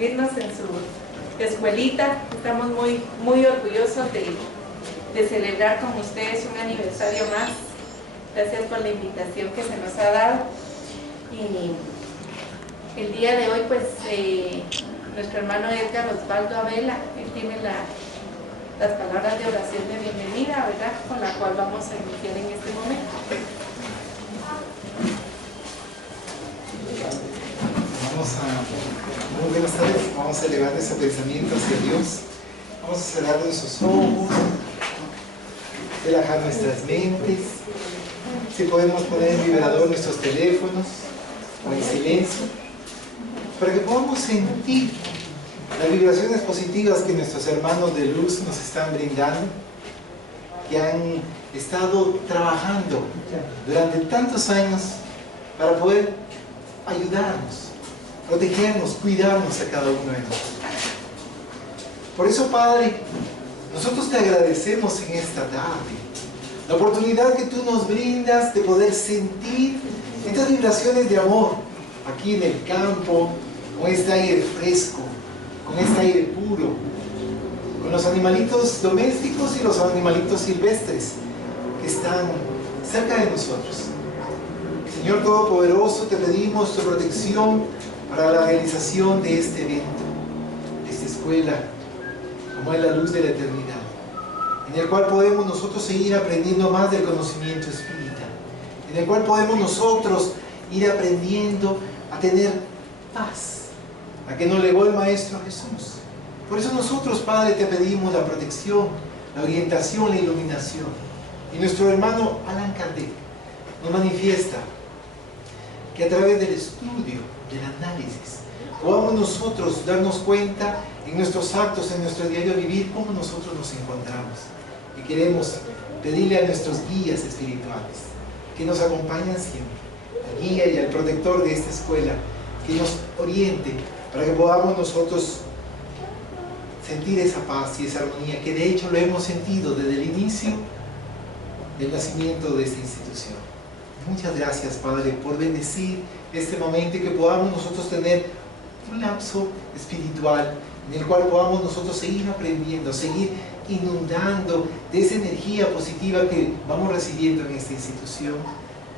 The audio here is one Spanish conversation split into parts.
recibirnos en su escuelita. Estamos muy orgullosos de celebrar con ustedes un aniversario más. Gracias por la invitación que se nos ha dado. Y el día de hoy, pues, nuestro hermano Edgar Osvaldo Abela, él tiene las palabras de oración de bienvenida, ¿verdad?, con la cual vamos a iniciar en este momento. Muy buenas tardes. Vamos a elevar nuestro pensamiento hacia Dios. Vamos a cerrar nuestros ojos, relajar nuestras mentes. Si podemos poner en vibrador nuestros teléfonos o en silencio, para que podamos sentir las vibraciones positivas que nuestros hermanos de luz nos están brindando, que han estado trabajando durante tantos años para poder ayudarnos, protegernos, cuidarnos a cada uno de nosotros. Por eso, Padre, nosotros te agradecemos en esta tarde la oportunidad que tú nos brindas de poder sentir estas vibraciones de amor aquí en el campo, con este aire fresco, con este aire puro, con los animalitos domésticos y los animalitos silvestres que están cerca de nosotros. Señor Todopoderoso, te pedimos tu protección para la realización de este evento, de esta escuela, como es la luz de la eternidad, en el cual podemos nosotros seguir aprendiendo más del conocimiento espírita, en el cual podemos nosotros ir aprendiendo a tener paz, a que nos legó el Maestro Jesús. Por eso nosotros, Padre, te pedimos la protección, la orientación, la iluminación. Y nuestro hermano Allan Kardec nos manifiesta que a través del estudio, del análisis, podamos nosotros darnos cuenta en nuestros actos, en nuestro diario vivir, cómo nosotros nos encontramos. Y queremos pedirle a nuestros guías espirituales que nos acompañan siempre, al guía y al protector de esta escuela, que nos oriente para que podamos nosotros sentir esa paz y esa armonía, que de hecho lo hemos sentido desde el inicio del nacimiento de esta institución. Muchas gracias, Padre, por bendecir este momento y que podamos nosotros tener un lapso espiritual en el cual podamos nosotros seguir aprendiendo, seguir inundando de esa energía positiva que vamos recibiendo en esta institución,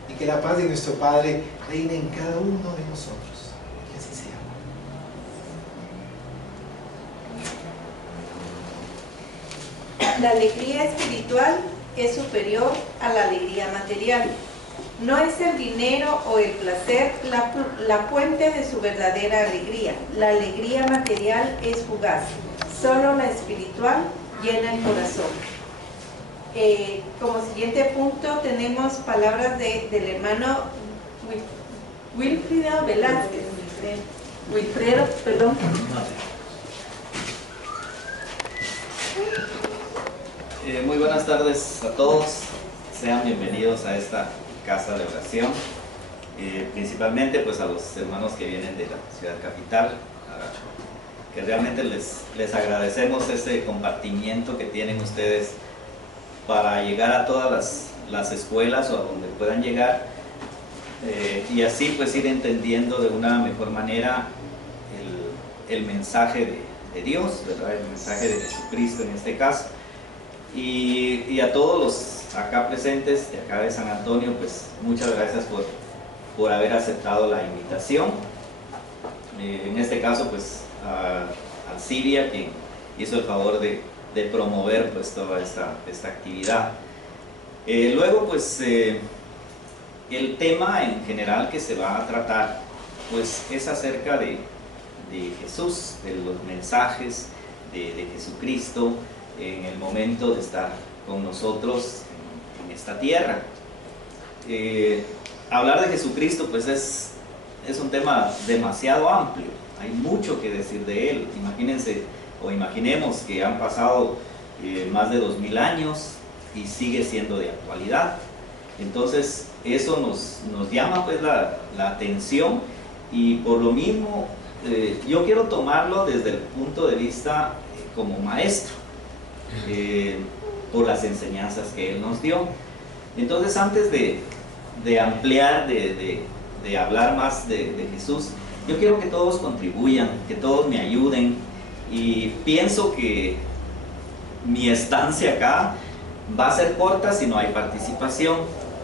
y que la paz de nuestro Padre reine en cada uno de nosotros. Que así sea. La alegría espiritual es superior a la alegría material. No es el dinero o el placer la fuente de su verdadera alegría. La alegría material es fugaz. Solo la espiritual llena el corazón. Como siguiente punto tenemos palabras del hermano Wilfredo Velázquez. Wilfredo, perdón. Muy buenas tardes a todos. Sean bienvenidos a esta casa de oración, principalmente pues a los hermanos que vienen de la ciudad capital, que realmente les agradecemos ese compartimiento que tienen ustedes para llegar a todas las escuelas o a donde puedan llegar, y así pues ir entendiendo de una mejor manera el mensaje de Dios, ¿verdad? El mensaje de Jesucristo en este caso. Y a todos los acá presentes de acá de San Antonio, pues muchas gracias por haber aceptado la invitación. En este caso pues a Silvia, quien hizo el favor de promover pues toda esta actividad. Luego pues el tema en general que se va a tratar pues es acerca de Jesús, de los mensajes de Jesucristo en el momento de estar con nosotros en esta tierra. Hablar de Jesucristo pues es un tema demasiado amplio, hay mucho que decir de él. Imagínense o imaginemos que han pasado más de 2000 años y sigue siendo de actualidad. Entonces eso nos llama pues la atención, y por lo mismo yo quiero tomarlo desde el punto de vista como maestro, por las enseñanzas que él nos dio. Entonces antes de ampliar, de hablar más de Jesús, yo quiero que todos contribuyan, que todos me ayuden, y pienso que mi estancia acá va a ser corta si no hay participación,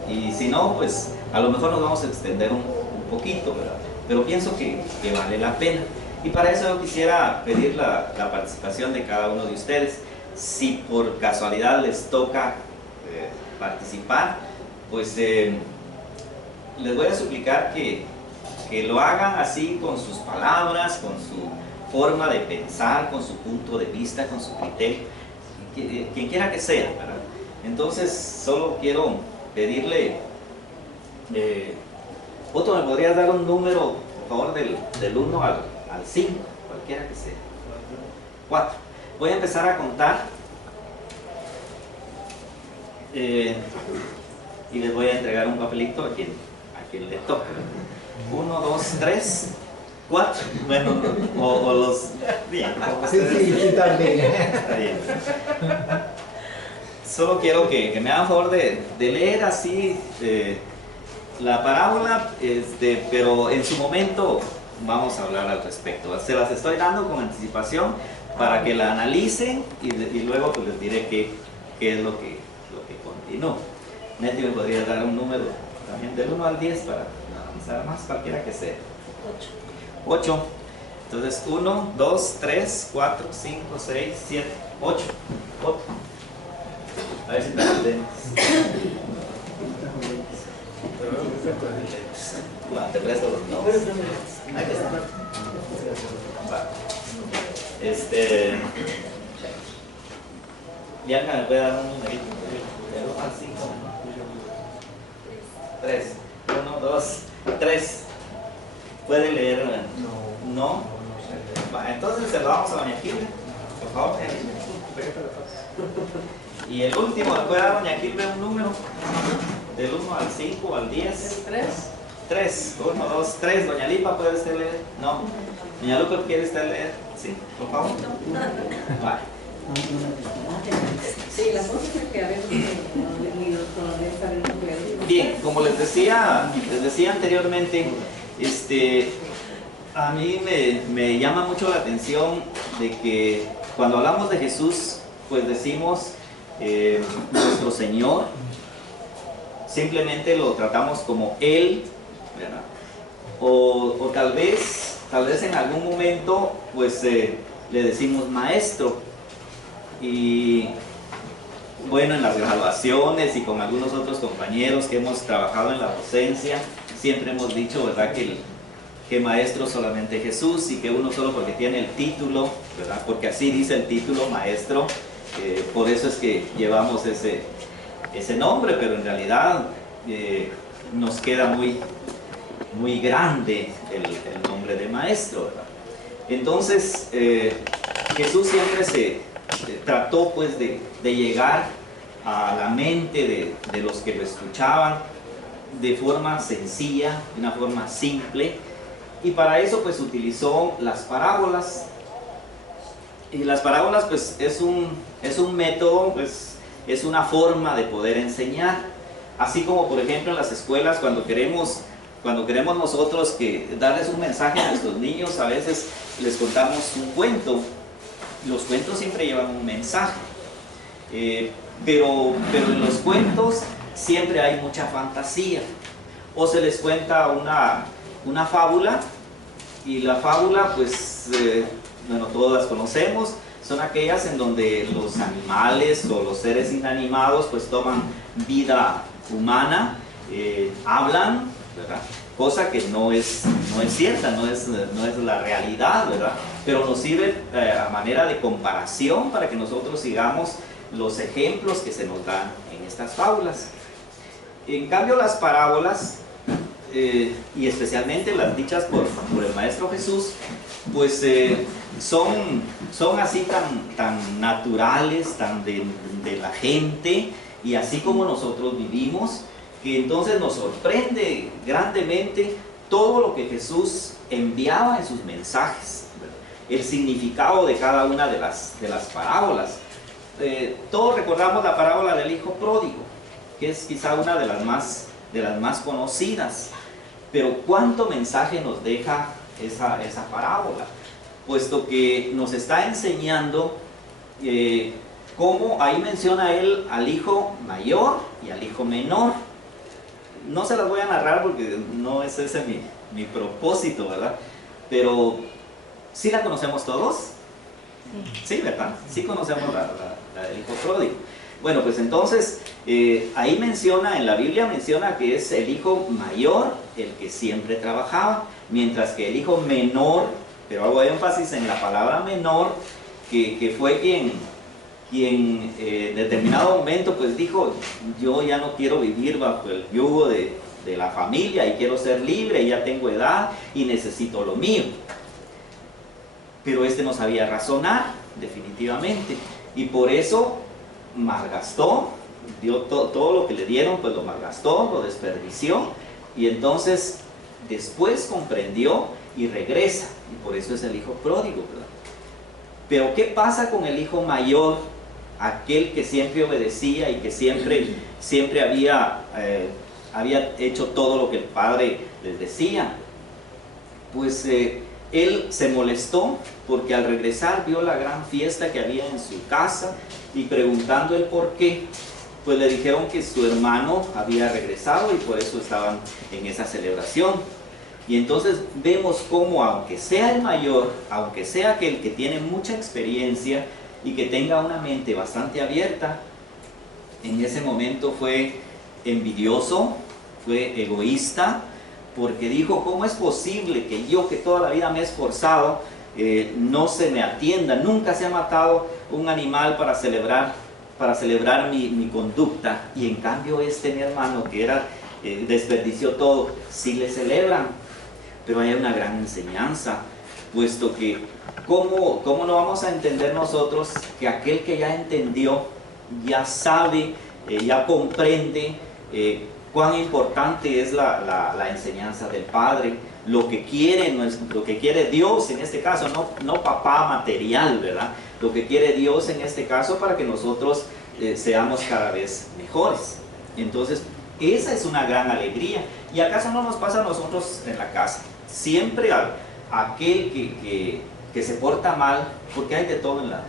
y si no, pues a lo mejor nos vamos a extender un poquito, ¿verdad? Pero pienso que vale la pena, y para eso yo quisiera pedir la participación de cada uno de ustedes. Si por casualidad les toca participar, pues les voy a suplicar que lo hagan así, con sus palabras, con su forma de pensar, con su punto de vista, con su criterio, quien quiera que sea, ¿verdad? Entonces solo quiero pedirle, Otto, ¿me podrías dar un número, por favor, del 1 al 5, cualquiera que sea? 4. Voy a empezar a contar y les voy a entregar un papelito a quien le toque. 1, 2, 3, 4. Bueno, o los... Bien, Sí, también. está bien. Solo quiero que me hagan favor de leer así la parábola, pero en su momento vamos a hablar al respecto. Se las estoy dando con anticipación para que la analicen y luego pues les diré qué es lo que continúa. Neti, ¿me podrías dar un número también del 1 al 10 para analizar más, cualquiera que sea? 8. Entonces 1, 2, 3, 4, 5, 6, 7, 8. A ver si te entendemos. Te presto los nombres. Aquí está. Bianca, ¿me puede dar un numerito? Del 1 al 5. 3. 1, 2, 3. ¿Puede leer? No. Va, entonces se lo vamos a doña Quilbe, por favor. Y el último, ¿le puede dar doña Quilbe un número? Del 1 al 5, al 10. 3. 1, 2, 3. Doña Lipa, ¿puede usted leer? No. Doña Lupe, ¿quiere usted leer? Sí, por favor. Vale. Sí, las cosas que habíamos leído todavía están. Bien, como les decía anteriormente, a mí me llama mucho la atención de que cuando hablamos de Jesús, pues decimos nuestro Señor, simplemente lo tratamos como Él, ¿verdad? O tal vez en algún momento pues le decimos Maestro. Y bueno, en las graduaciones y con algunos otros compañeros que hemos trabajado en la docencia, siempre hemos dicho, ¿verdad?, que maestro solamente Jesús, y que uno solo porque tiene el título, ¿verdad?, porque así dice el título, maestro, por eso es que llevamos ese nombre, pero en realidad nos queda muy grande el nombre de maestro, ¿verdad? Entonces Jesús siempre se trató pues de llegar a la mente de los que lo escuchaban de forma sencilla, de una forma simple, y para eso pues utilizó las parábolas. Y las parábolas pues es un método, pues es una forma de poder enseñar, así como por ejemplo en las escuelas cuando queremos nosotros darles un mensaje a nuestros niños, a veces les contamos un cuento. Los cuentos siempre llevan un mensaje, pero en los cuentos siempre hay mucha fantasía. O se les cuenta una fábula, y la fábula pues, bueno, todas las conocemos, son aquellas en donde los animales o los seres inanimados pues toman vida humana, hablan, ¿verdad?, cosa que no es cierta, no es la realidad, ¿verdad?, pero nos sirve a manera de comparación para que nosotros sigamos los ejemplos que se nos dan en estas fábulas. En cambio las parábolas, y especialmente las dichas por el Maestro Jesús, pues son así tan naturales, tan de la gente, y así como nosotros vivimos, que entonces nos sorprende grandemente todo lo que Jesús enviaba en sus mensajes, ¿verdad?, el significado de cada una de las parábolas. Todos recordamos la parábola del hijo pródigo, que es quizá una de las más conocidas, pero cuánto mensaje nos deja esa parábola, puesto que nos está enseñando cómo ahí menciona él al hijo mayor y al hijo menor. No se las voy a narrar porque no es ese mi propósito, ¿verdad? Pero ¿sí la conocemos todos? Sí, ¿verdad? Sí conocemos la del hijo pródigo. Bueno, pues entonces ahí menciona, en la Biblia menciona que es el hijo mayor el que siempre trabajaba, mientras que el hijo menor, pero hago énfasis en la palabra menor, que fue quien en determinado momento pues dijo: yo ya no quiero vivir bajo el yugo de la familia y quiero ser libre, ya tengo edad y necesito lo mío. Pero este no sabía razonar, definitivamente, y por eso malgastó, dio todo lo que le dieron, pues lo malgastó, lo desperdició, y entonces después comprendió y regresa, y por eso es el hijo pródigo, ¿verdad? Pero ¿qué pasa con el hijo mayor? Aquel que siempre obedecía y que siempre había hecho todo lo que el padre les decía. Pues él se molestó porque al regresar vio la gran fiesta que había en su casa, y preguntando el por qué, pues le dijeron que su hermano había regresado y por eso estaban en esa celebración. Y entonces vemos cómo, aunque sea el mayor, aunque sea aquel que tiene mucha experiencia y que tenga una mente bastante abierta, en ese momento fue envidioso, fue egoísta, porque dijo: ¿cómo es posible que yo, que toda la vida me he esforzado, no se me atienda? Nunca se ha matado un animal para celebrar mi conducta, y en cambio mi hermano que desperdició todo, sí le celebran. Pero hay una gran enseñanza, puesto que ¿cómo no vamos a entender nosotros que aquel que ya entendió, ya sabe, ya comprende cuán importante es la enseñanza del Padre, lo que quiere Dios en este caso, no papá material, ¿verdad? Lo que quiere Dios en este caso para que nosotros seamos cada vez mejores. Entonces, esa es una gran alegría. ¿Y acaso no nos pasa a nosotros en la casa? Siempre aquel que se porta mal, porque hay de todo en la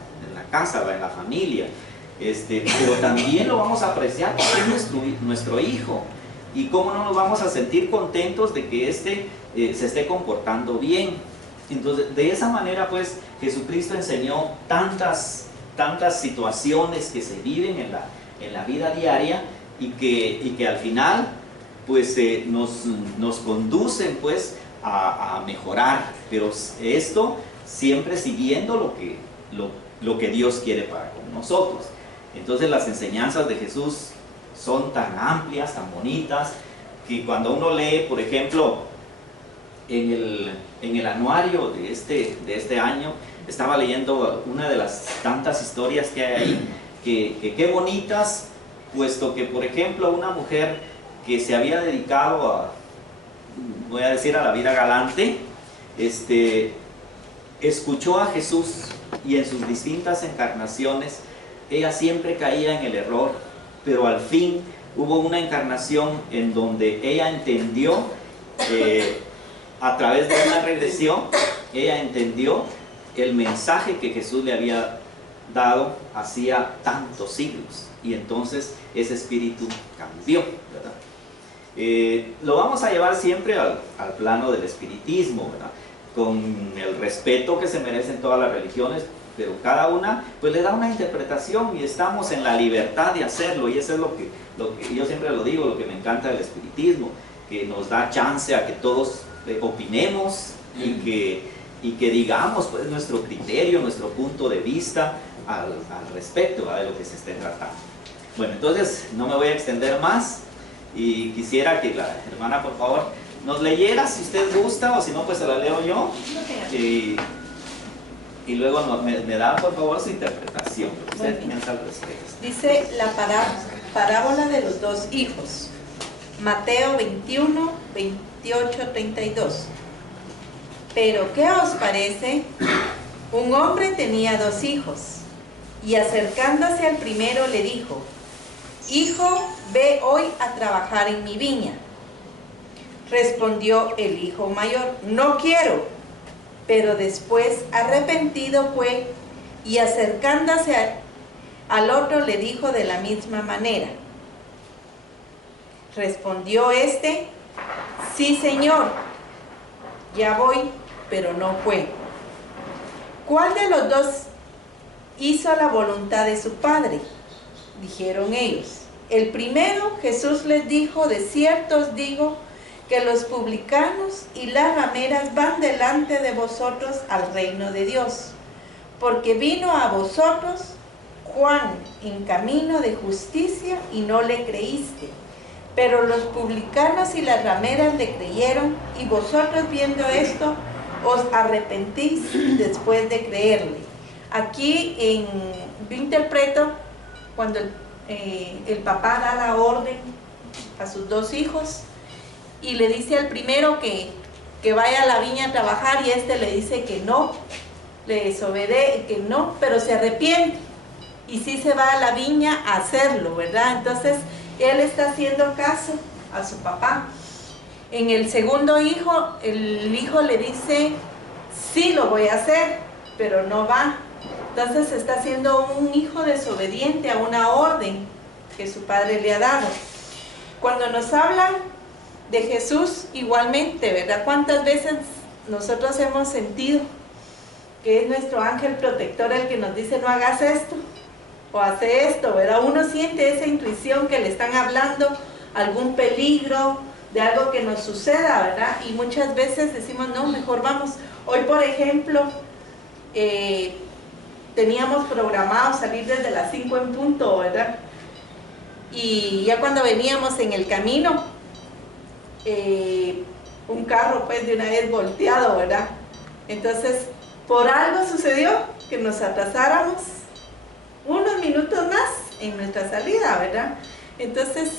casa, en la familia, pero también lo vamos a apreciar porque es nuestro hijo. Y cómo no nos vamos a sentir contentos de que se esté comportando bien. Entonces, de esa manera, pues, Jesucristo enseñó tantas situaciones que se viven en la vida diaria, y que al final, pues, nos conducen, pues, a mejorar. Pero esto siempre siguiendo lo que Dios quiere para con nosotros. Entonces, las enseñanzas de Jesús son tan amplias, tan bonitas, que cuando uno lee, por ejemplo, en el anuario de este año, estaba leyendo una de las tantas historias que hay ahí, que qué bonitas, puesto que, por ejemplo, una mujer que se había dedicado voy a decir, a la vida galante, escuchó a Jesús, y en sus distintas encarnaciones ella siempre caía en el error, pero al fin hubo una encarnación en donde ella entendió, a través de una regresión, ella entendió el mensaje que Jesús le había dado hacía tantos siglos, y entonces ese espíritu cambió, ¿verdad? Lo vamos a llevar siempre al plano del espiritismo, ¿verdad? Con el respeto que se merecen todas las religiones, pero cada una pues le da una interpretación, y estamos en la libertad de hacerlo, y eso es lo que yo siempre lo digo, lo que me encanta del espiritismo, que nos da chance a que todos opinemos y que digamos pues nuestro criterio, nuestro punto de vista al respecto, ¿verdad?, de lo que se esté tratando. Bueno, entonces no me voy a extender más, y quisiera que la hermana, por favor, nos leyera, si usted gusta, o si no, pues se la leo yo, y luego me da, por favor, su interpretación. Usted piensa al respecto. Dice la parábola de los dos hijos, Mateo 21, 28, 32. Pero ¿qué os parece? Un hombre tenía dos hijos, y acercándose al primero le dijo: Hijo, ve hoy a trabajar en mi viña. Respondió el hijo mayor: No quiero. pero después arrepentido fue y acercándose al otro le dijo de la misma manera. Respondió este: sí, Señor, ya voy, pero no fue. ¿Cuál de los dos hizo la voluntad de su padre? Dijeron ellos. El primero. Jesús les dijo: de cierto os digo que los publicanos y las rameras van delante de vosotros al reino de Dios, porque vino a vosotros Juan en camino de justicia y no le creíste, pero los publicanos y las rameras le creyeron, y vosotros viendo esto os arrepentís después de creerle. Aquí yo interpreto cuando el papá da la orden a sus dos hijos y le dice al primero que vaya a la viña a trabajar, y este le dice que no, le desobedece, que no, pero se arrepiente y sí se va a la viña a hacerlo, ¿verdad? Entonces él está haciendo caso a su papá. En el segundo hijo, el hijo le dice: sí, lo voy a hacer, pero no va. Entonces está siendo un hijo desobediente a una orden que su padre le ha dado. Cuando nos hablan de Jesús, igualmente, ¿verdad? ¿Cuántas veces nosotros hemos sentido que es nuestro ángel protector el que nos dice: no hagas esto o hace esto, ¿verdad? Uno siente esa intuición que le están hablando algún peligro, de algo que nos suceda, ¿verdad? Y muchas veces decimos: no, mejor vamos. Hoy, por ejemplo, teníamos programado salir desde las 5 en punto, ¿verdad? Y ya cuando veníamos en el camino, un carro pues de una vez volteado, ¿verdad? Entonces, por algo sucedió que nos atrasáramos unos minutos más en nuestra salida, ¿verdad? Entonces,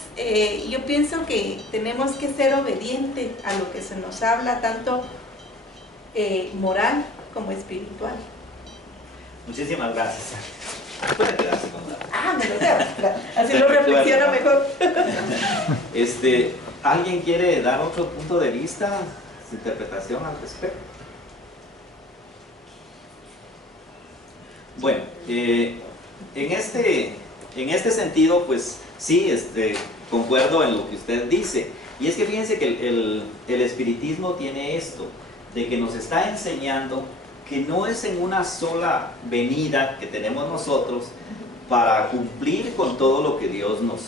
yo pienso que tenemos que ser obedientes a lo que se nos habla, tanto moral como espiritual. Muchísimas gracias. Puede quedarse con la... Me lo sé, así lo reflexiono mejor. ¿Alguien quiere dar otro punto de vista, su interpretación al respecto? Bueno, en este sentido, pues sí, concuerdo en lo que usted dice. Y es que fíjense que el espiritismo tiene esto, de que nos está enseñando que no es en una sola venida que tenemos nosotros para cumplir con todo lo que Dios nos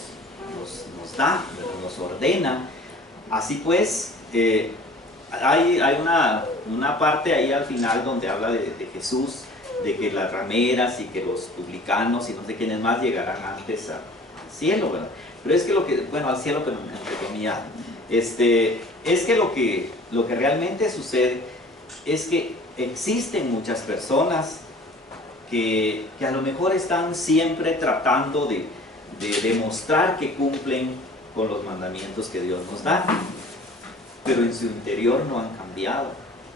da, nos ordena. Así pues, hay una parte ahí al final donde habla de Jesús, de que las rameras y que los publicanos y no sé quiénes más llegarán antes al cielo, ¿verdad? Pero es que al cielo, pero entre comillas, es que lo que realmente sucede es que existen muchas personas que a lo mejor están siempre tratando de demostrar que cumplen con los mandamientos que Dios nos da, pero en su interior no han cambiado,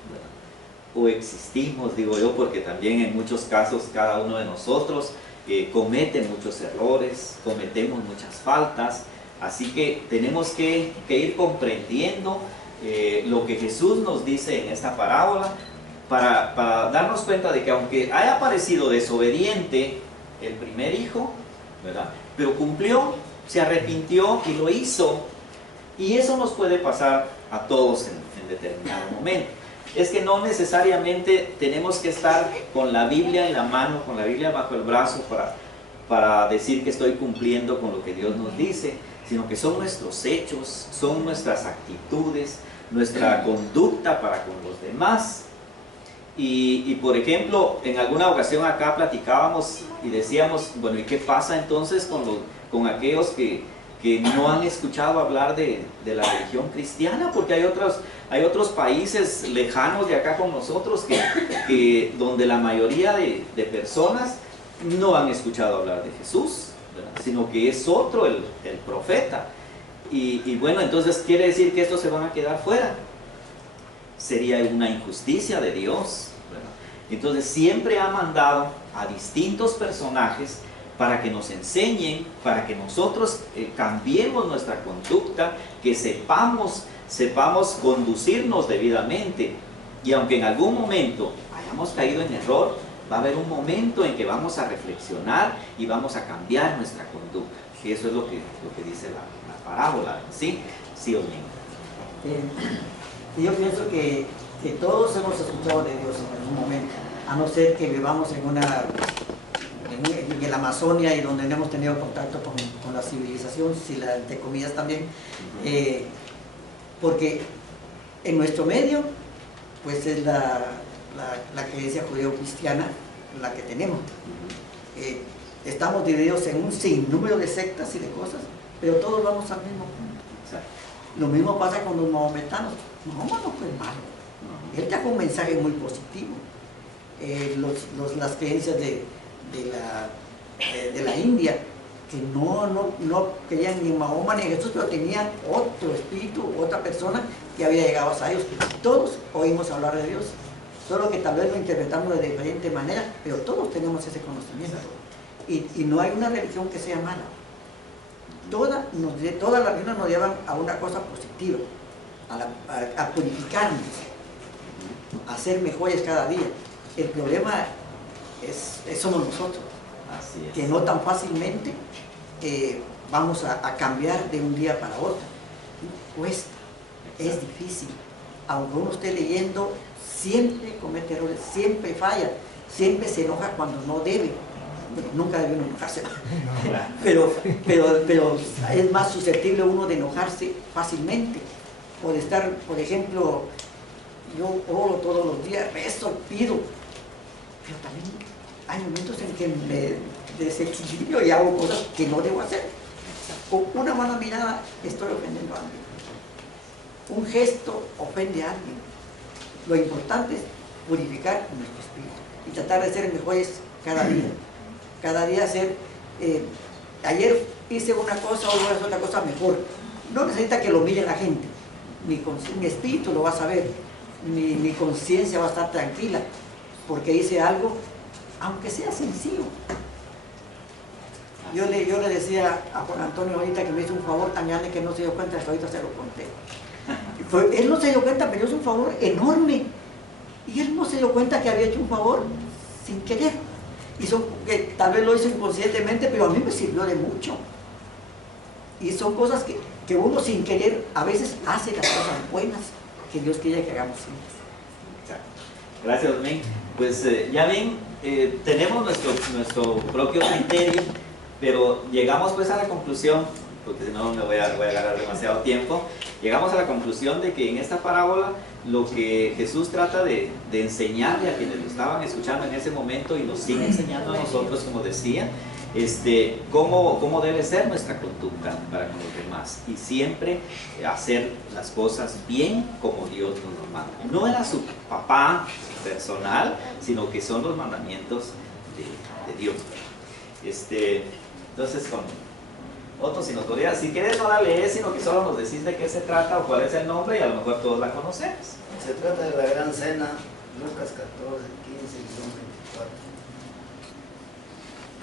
¿verdad? O existimos, digo yo, porque también en muchos casos cada uno de nosotros comete muchos errores, cometemos muchas faltas, así que tenemos que ir comprendiendo lo que Jesús nos dice en esta parábola, para darnos cuenta de que aunque haya parecido desobediente el primer hijo, ¿verdad?, pero cumplió, se arrepintió y lo hizo. Y eso nos puede pasar a todos en determinado momento. Es que no necesariamente tenemos que estar con la Biblia en la mano, con la Biblia bajo el brazo para decir que estoy cumpliendo con lo que Dios nos dice, sino que son nuestros hechos, son nuestras actitudes, nuestra conducta para con los demás. Y por ejemplo, en alguna ocasión acá platicábamos y decíamos, bueno, ¿y qué pasa entonces con aquellos que no han escuchado hablar de la religión cristiana? Porque hay otros países lejanos de acá con nosotros donde la mayoría de personas no han escuchado hablar de Jesús, ¿verdad?, sino que es otro el profeta. Y bueno, entonces quiere decir que estos se van a quedar fuera. Sería una injusticia de Dios, ¿verdad? Entonces siempre ha mandado a distintos personajes para que nos enseñen, para que nosotros cambiemos nuestra conducta, que sepamos conducirnos debidamente. Y aunque en algún momento hayamos caído en error, va a haber un momento en que vamos a reflexionar y vamos a cambiar nuestra conducta. Y eso es lo que dice la parábola, ¿sí? Sí, Osmin. Yo pienso que todos hemos escuchado de Dios en algún momento, a no ser que vivamos en la Amazonia y donde no hemos tenido contacto con la civilización, si la de comillas también, porque en nuestro medio, pues es la creencia judeo-cristiana la que tenemos. Estamos divididos en un sinnúmero de sectas y de cosas, pero todos vamos al mismo punto. Lo mismo pasa con los mahometanos. Mahoma no fue malo, él trajo un mensaje muy positivo. Las creencias de la India, que no creían ni en Mahoma ni en Jesús, pero tenían otro espíritu, otra persona que había llegado a ellos. Todos oímos hablar de Dios, solo que tal vez lo interpretamos de diferente manera, pero todos tenemos ese conocimiento. Y no hay una religión que sea mala. Todas las religiones nos llevan a una cosa positiva, a purificarnos, a ser mejores cada día. El problema somos nosotros, Así es. que no tan fácilmente vamos a cambiar de un día para otro. Cuesta, es difícil. Aunque uno esté leyendo, siempre comete errores, siempre falla, siempre se enoja cuando no debe. Bueno, nunca debe uno enojarse, pero es más susceptible uno de enojarse fácilmente. Por estar, por ejemplo, yo oro todos los días, rezo, pido, pero también hay momentos en que me desequilibrio y hago cosas que no debo hacer. Con una mala mirada estoy ofendiendo a alguien. Un gesto ofende a alguien. Lo importante es purificar nuestro espíritu y tratar de ser mejores cada día. Cada día hacer, ayer hice una cosa, hoy voy a hacer otra cosa mejor. No necesita que lo mire la gente. Mi espíritu lo va a saber. Mi conciencia va a estar tranquila porque hice algo, aunque sea sencillo. Yo le decía a Juan Antonio ahorita que me hizo un favor tan grande que no se dio cuenta, hasta ahorita se lo conté. Él no se dio cuenta, pero hizo un favor enorme. Y él no se dio cuenta que había hecho un favor sin querer. Que tal vez lo hizo inconscientemente, pero a mí me sirvió de mucho. Y son cosas que uno sin querer a veces hace las cosas buenas que Dios quiere que hagamos siempre. Gracias, Osmin. Pues ya ven, tenemos nuestro propio criterio, pero llegamos pues a la conclusión, porque si no me voy a agarrar demasiado tiempo, llegamos a la conclusión de que en esta parábola lo que Jesús trata de enseñarle a quienes lo estaban escuchando en ese momento y nos sigue enseñando a nosotros, como decía, cómo debe ser nuestra conducta para con los demás y siempre hacer las cosas bien como Dios nos lo manda. No era su papá personal, sino que son los mandamientos de Dios. Entonces, con Otto, si quieres no la lees, sino que solo nos decís de qué se trata o cuál es el nombre y a lo mejor todos la conocemos. Se trata de la gran cena, Lucas 14, 15 y John 24.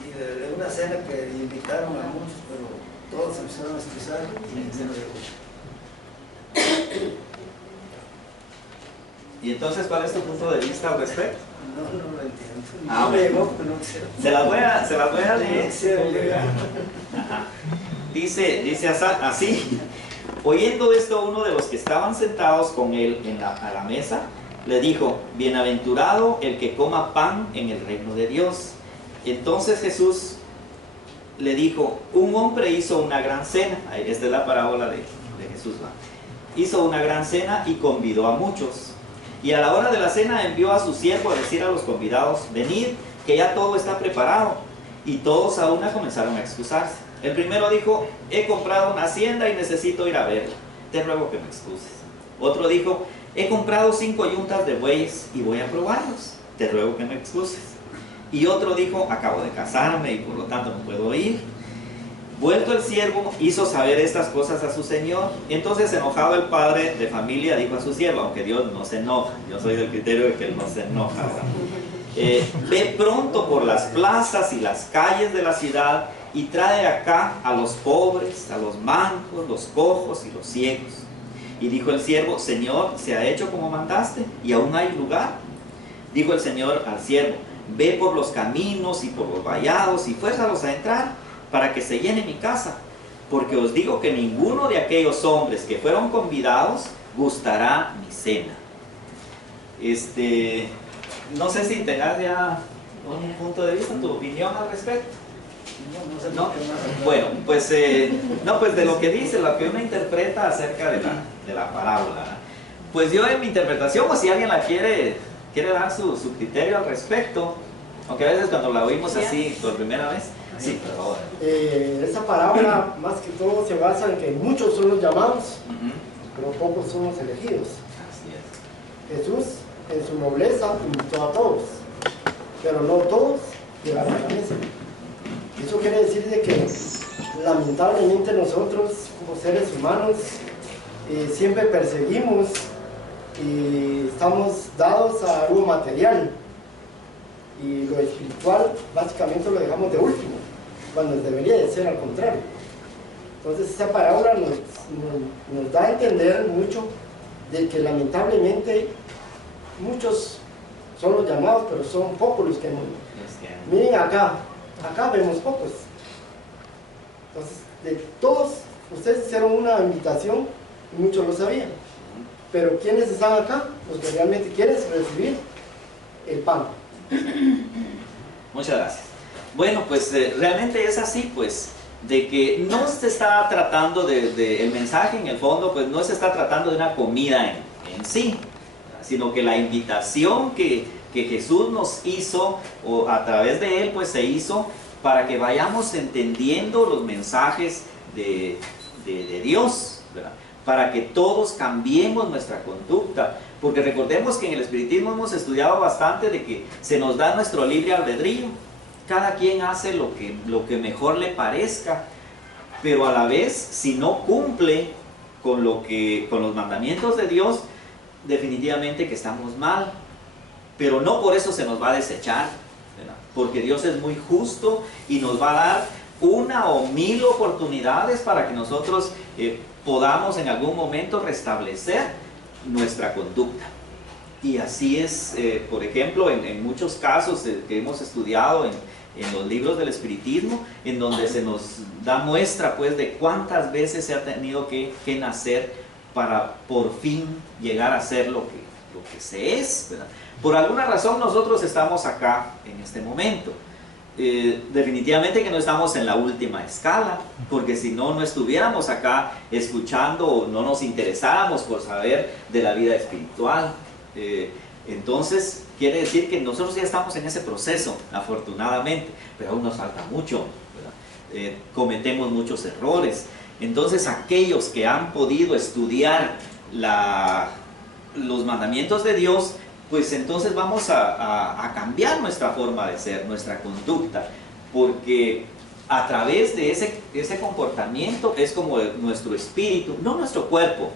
Y de una cena que invitaron a muchos, pero todos empezaron a excusar y se nos llegó. Y entonces, ¿cuál es tu punto de vista al respecto? No lo entiendo. Ah, no me llegó, pero no sé. Se las voy a leer. Ajá. Dice así: oyendo esto, uno de los que estaban sentados con él a la mesa le dijo: bienaventurado el que coma pan en el reino de Dios. Entonces Jesús le dijo: un hombre hizo una gran cena. Esta es la parábola de Jesús, ¿va? Hizo una gran cena y convidó a muchos. Y a la hora de la cena envió a su siervo a decir a los convidados: venid, que ya todo está preparado. Y todos a una comenzaron a excusarse. El primero dijo: he comprado una hacienda y necesito ir a verla, te ruego que me excuses. Otro dijo: he comprado 5 yuntas de bueyes y voy a probarlos, te ruego que me excuses. Y otro dijo: acabo de casarme y por lo tanto no puedo ir. Vuelto el siervo, hizo saber estas cosas a su señor. Entonces, enojado el padre de familia dijo a su siervo, aunque Dios no se enoja, yo soy del criterio de que Él no se enoja, ve pronto por las plazas y las calles de la ciudad y trae acá a los pobres, a los mancos, los cojos y los ciegos. Y dijo el siervo: Señor, se ha hecho como mandaste, y aún hay lugar. Dijo el Señor al siervo: ve por los caminos y por los vallados y fuérzalos a entrar, para que se llene mi casa. Porque os digo que ninguno de aquellos hombres que fueron convidados gustará mi cena. No sé si tengas ya un punto de vista, tu opinión al respecto. ¿No? Bueno, pues, pues de lo que dice, lo que uno interpreta acerca de la parábola. Pues yo en mi interpretación, o si alguien la quiere dar su criterio al respecto, aunque a veces cuando la oímos así por primera vez, sí, por favor. Esa parábola más que todo se basa en que muchos son los llamados, pero pocos son los elegidos. Así es. Jesús en su nobleza invitó a todos, pero no todos llegaron a la mesa. Eso quiere decir de que lamentablemente nosotros como seres humanos siempre perseguimos y estamos dados a algo material, y lo espiritual básicamente lo dejamos de último, cuando debería de ser al contrario. Entonces esa parábola nos da a entender mucho de que lamentablemente muchos son los llamados, pero son pocos los que no. Miren acá vemos pocos. Entonces de todos ustedes hicieron una invitación y muchos lo sabían, pero ¿quiénes están acá? Los que realmente quieren recibir el pan. Muchas gracias. Bueno, pues realmente es así, pues, de que no se está tratando el mensaje en el fondo, pues no se está tratando de una comida en sí, sino que la invitación que Jesús nos hizo, o a través de Él, pues se hizo para que vayamos entendiendo los mensajes de Dios, ¿verdad? Para que todos cambiemos nuestra conducta, porque recordemos que en el espiritismo hemos estudiado bastante de que se nos da nuestro libre albedrío, cada quien hace lo que mejor le parezca, pero a la vez, si no cumple con los mandamientos de Dios, definitivamente que estamos mal, pero no por eso se nos va a desechar, ¿verdad? Porque Dios es muy justo y nos va a dar 1 o 1000 oportunidades para que nosotros podamos en algún momento restablecer nuestra conducta. Y así es, por ejemplo, en muchos casos que hemos estudiado en los libros del espiritismo, en donde se nos da muestra pues de cuántas veces se ha tenido que nacer para por fin llegar a ser lo que se es, ¿verdad? Por alguna razón nosotros estamos acá en este momento. Definitivamente que no estamos en la última escala, porque si no, no estuviéramos acá escuchando o no nos interesáramos por saber de la vida espiritual. Entonces quiere decir que nosotros ya estamos en ese proceso, afortunadamente, pero aún nos falta mucho, ¿verdad? Cometemos muchos errores. Entonces aquellos que han podido estudiar los mandamientos de Dios, pues entonces vamos a cambiar nuestra forma de ser, nuestra conducta, porque a través de ese comportamiento es como nuestro espíritu, no nuestro cuerpo,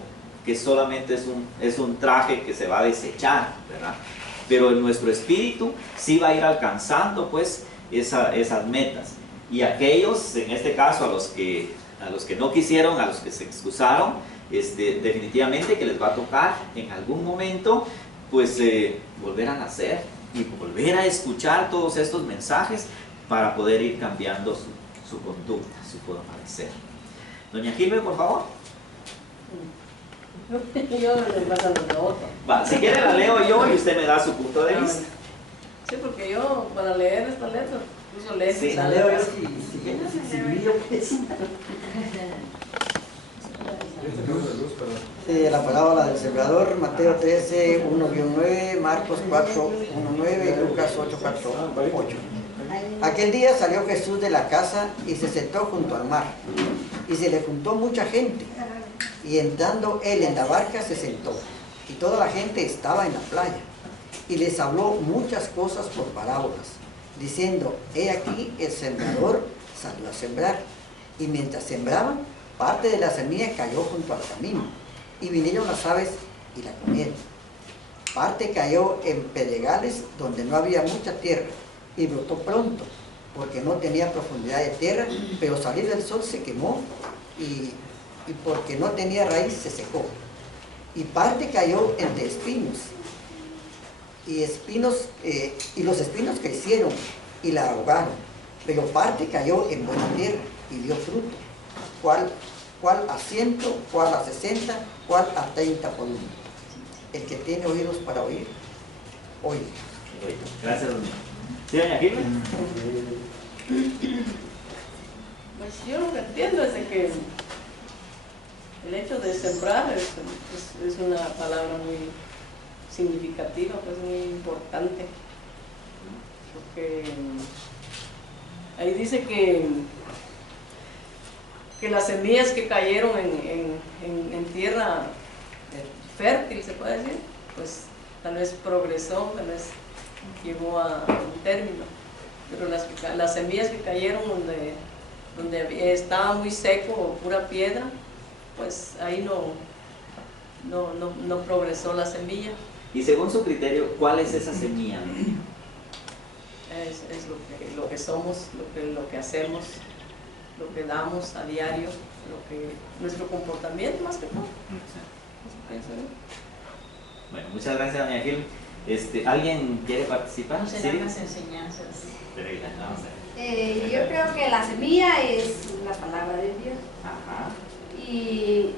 que solamente es un traje que se va a desechar, ¿verdad? Pero en nuestro espíritu sí va a ir alcanzando pues esas metas. Y aquellos, en este caso a los que no quisieron, a los que se excusaron, definitivamente que les va a tocar en algún momento pues volver a nacer y volver a escuchar todos estos mensajes para poder ir cambiando su conducta, su forma de ser. Doña Gilbert, por favor. Yo le paso los otros. Va, si quiere la leo yo y usted me da su punto de vista. Sí, porque yo para leer esta letra, incluso leo. Sí. La leo yo si yo pues. La parábola del sembrador, Mateo 13, 1-9, Marcos 4, 1-9 y Lucas 8, 4, 8. Aquel día salió Jesús de la casa y se sentó junto al mar, y se le juntó mucha gente, y entrando él en la barca se sentó, y toda la gente estaba en la playa, y les habló muchas cosas por parábolas, diciendo: he aquí el sembrador salió a sembrar, y mientras sembraban, parte de la semilla cayó junto al camino, y vinieron las aves y la comieron. Parte cayó en pedregales donde no había mucha tierra, y brotó pronto, porque no tenía profundidad de tierra, pero salir del sol se quemó, y porque no tenía raíz se secó. y parte cayó entre espinos. Y los espinos crecieron y la ahogaron, pero parte cayó en buena tierra y dio fruto, cual a 100, cual a 60, cual a 30 por uno. El que tiene oídos para oír, oye. Gracias, doña. ¿Sí, doña Gilbert? Pues yo lo que entiendo es de que el hecho de sembrar es una palabra muy significativa, pues muy importante, porque ahí dice que las semillas que cayeron en tierra fértil, se puede decir, pues tal vez progresó, tal vez llegó a un término, pero las semillas que cayeron donde estaba muy seco o pura piedra, pues ahí no progresó la semilla. Y según su criterio, ¿cuál es esa semilla? Es lo que somos, lo que hacemos, lo que damos a diario, nuestro comportamiento más que todo. Bueno, muchas gracias, doña Gil. ¿Alguien quiere participar? ¿Cómo serán las enseñanzas? Vamos a ver. Yo creo que la semilla es la palabra de Dios. Ajá. Y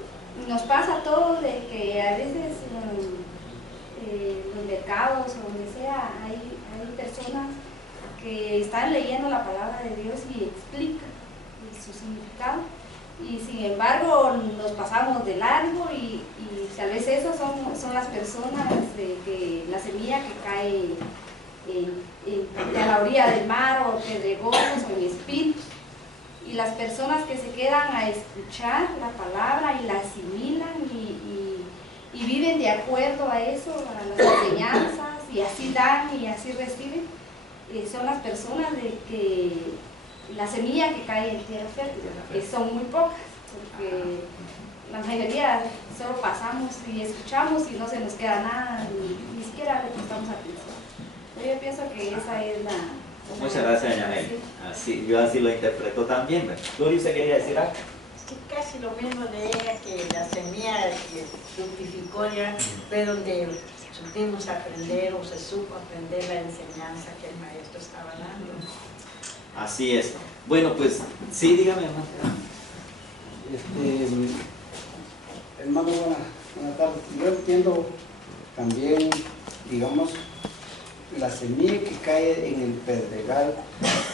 nos pasa a todos de que a veces en los mercados o donde sea hay personas que están leyendo la palabra de Dios y explican su significado, y sin embargo nos pasamos de largo y tal vez esas son las personas de que la semilla que cae a la orilla del mar o pedregosos o en espinos, y las personas que se quedan a escuchar la palabra y la asimilan y viven de acuerdo a eso, a las enseñanzas, y así dan y así reciben, son las personas de que la semilla que cae en tierra fértil, son muy pocas, porque la mayoría solo pasamos y escuchamos y no se nos queda nada, ni siquiera le prestamos atención. Yo pienso que esa es la... Muchas gracias, doña Meli. Yo así lo interpreto también. Gloria, ¿usted quería decir algo? Sí, casi lo mismo de ella, que la semilla que fructificó ya fue donde supimos aprender o se supo aprender la enseñanza que el maestro estaba dando. Así es. Bueno, pues, sí, dígame, hermano. Hermano, buenas tardes. Yo entiendo también, digamos, la semilla que cae en el pedregal,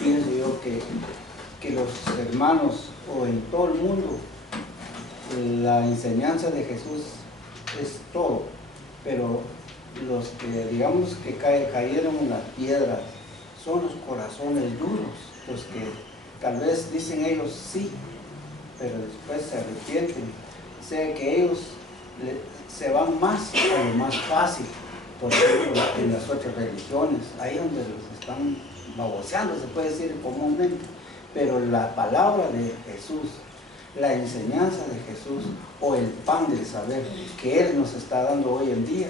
pienso yo que los hermanos o en todo el mundo, la enseñanza de Jesús es todo, pero los que digamos que cayeron en las piedras son los corazones duros, los que tal vez dicen ellos sí, pero después se arrepienten, o sea que ellos se van más a lo más fácil. Por ejemplo, en las otras religiones, ahí donde los están baboseando, se puede decir comúnmente, pero la palabra de Jesús, la enseñanza de Jesús o el pan del saber que Él nos está dando hoy en día,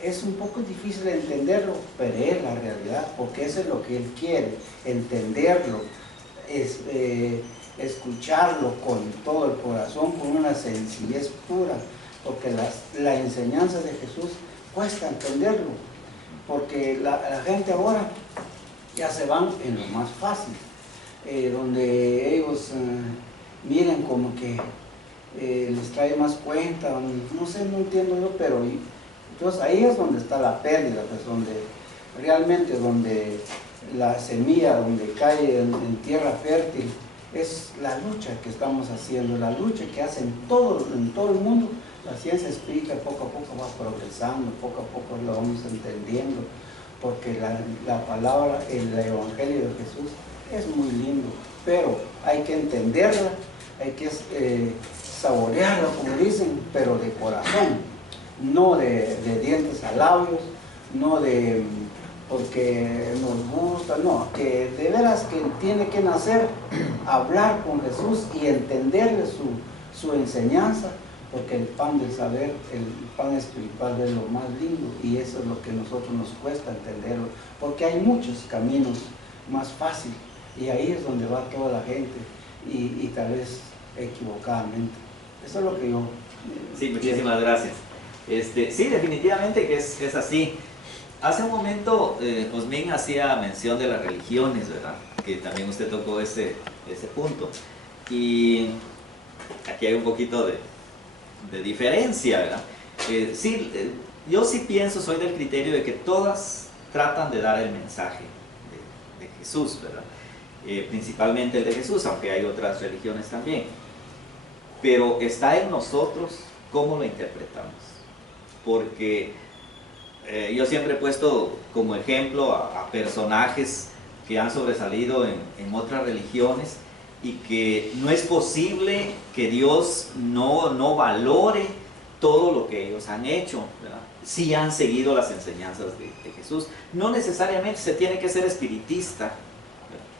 es un poco difícil entenderlo, pero es la realidad, porque eso es lo que Él quiere, entenderlo, escucharlo con todo el corazón, con una sencillez pura, porque la enseñanza de Jesús cuesta entenderlo, porque la gente ahora ya se van en lo más fácil, donde ellos miren como que les trae más cuenta, no sé, no entiendo yo, pero entonces ahí es donde está la pérdida, pues donde realmente donde la semilla, donde cae en tierra fértil, es la lucha que estamos haciendo, la lucha que hacen en todo el mundo. La ciencia espírita poco a poco va progresando, poco a poco lo vamos entendiendo, porque la palabra, el evangelio de Jesús es muy lindo, pero hay que entenderla, hay que saborearla, como dicen, pero de corazón, no de dientes a labios, no de porque nos gusta, no, que de veras que tiene que nacer, hablar con Jesús y entenderle su enseñanza, porque el pan del saber, el pan espiritual es lo más lindo, y eso es lo que a nosotros nos cuesta entenderlo, porque hay muchos caminos más fáciles, y ahí es donde va toda la gente, y tal vez equivocadamente. Eso es lo que yo... Sí, muchísimas gracias. Sí, definitivamente que es así. Hace un momento Osmin hacía mención de las religiones, ¿verdad? Que también usted tocó ese punto. Y aquí hay un poquito de diferencia, ¿verdad? Yo sí pienso, soy del criterio de que todas tratan de dar el mensaje de Jesús, ¿verdad? Principalmente el de Jesús, aunque hay otras religiones también. Pero está en nosotros cómo lo interpretamos. Porque yo siempre he puesto como ejemplo a personajes que han sobresalido en otras religiones y que no es posible que Dios no valore todo lo que ellos han hecho, ¿verdad? Sí han seguido las enseñanzas de Jesús. No necesariamente se tiene que ser espiritista.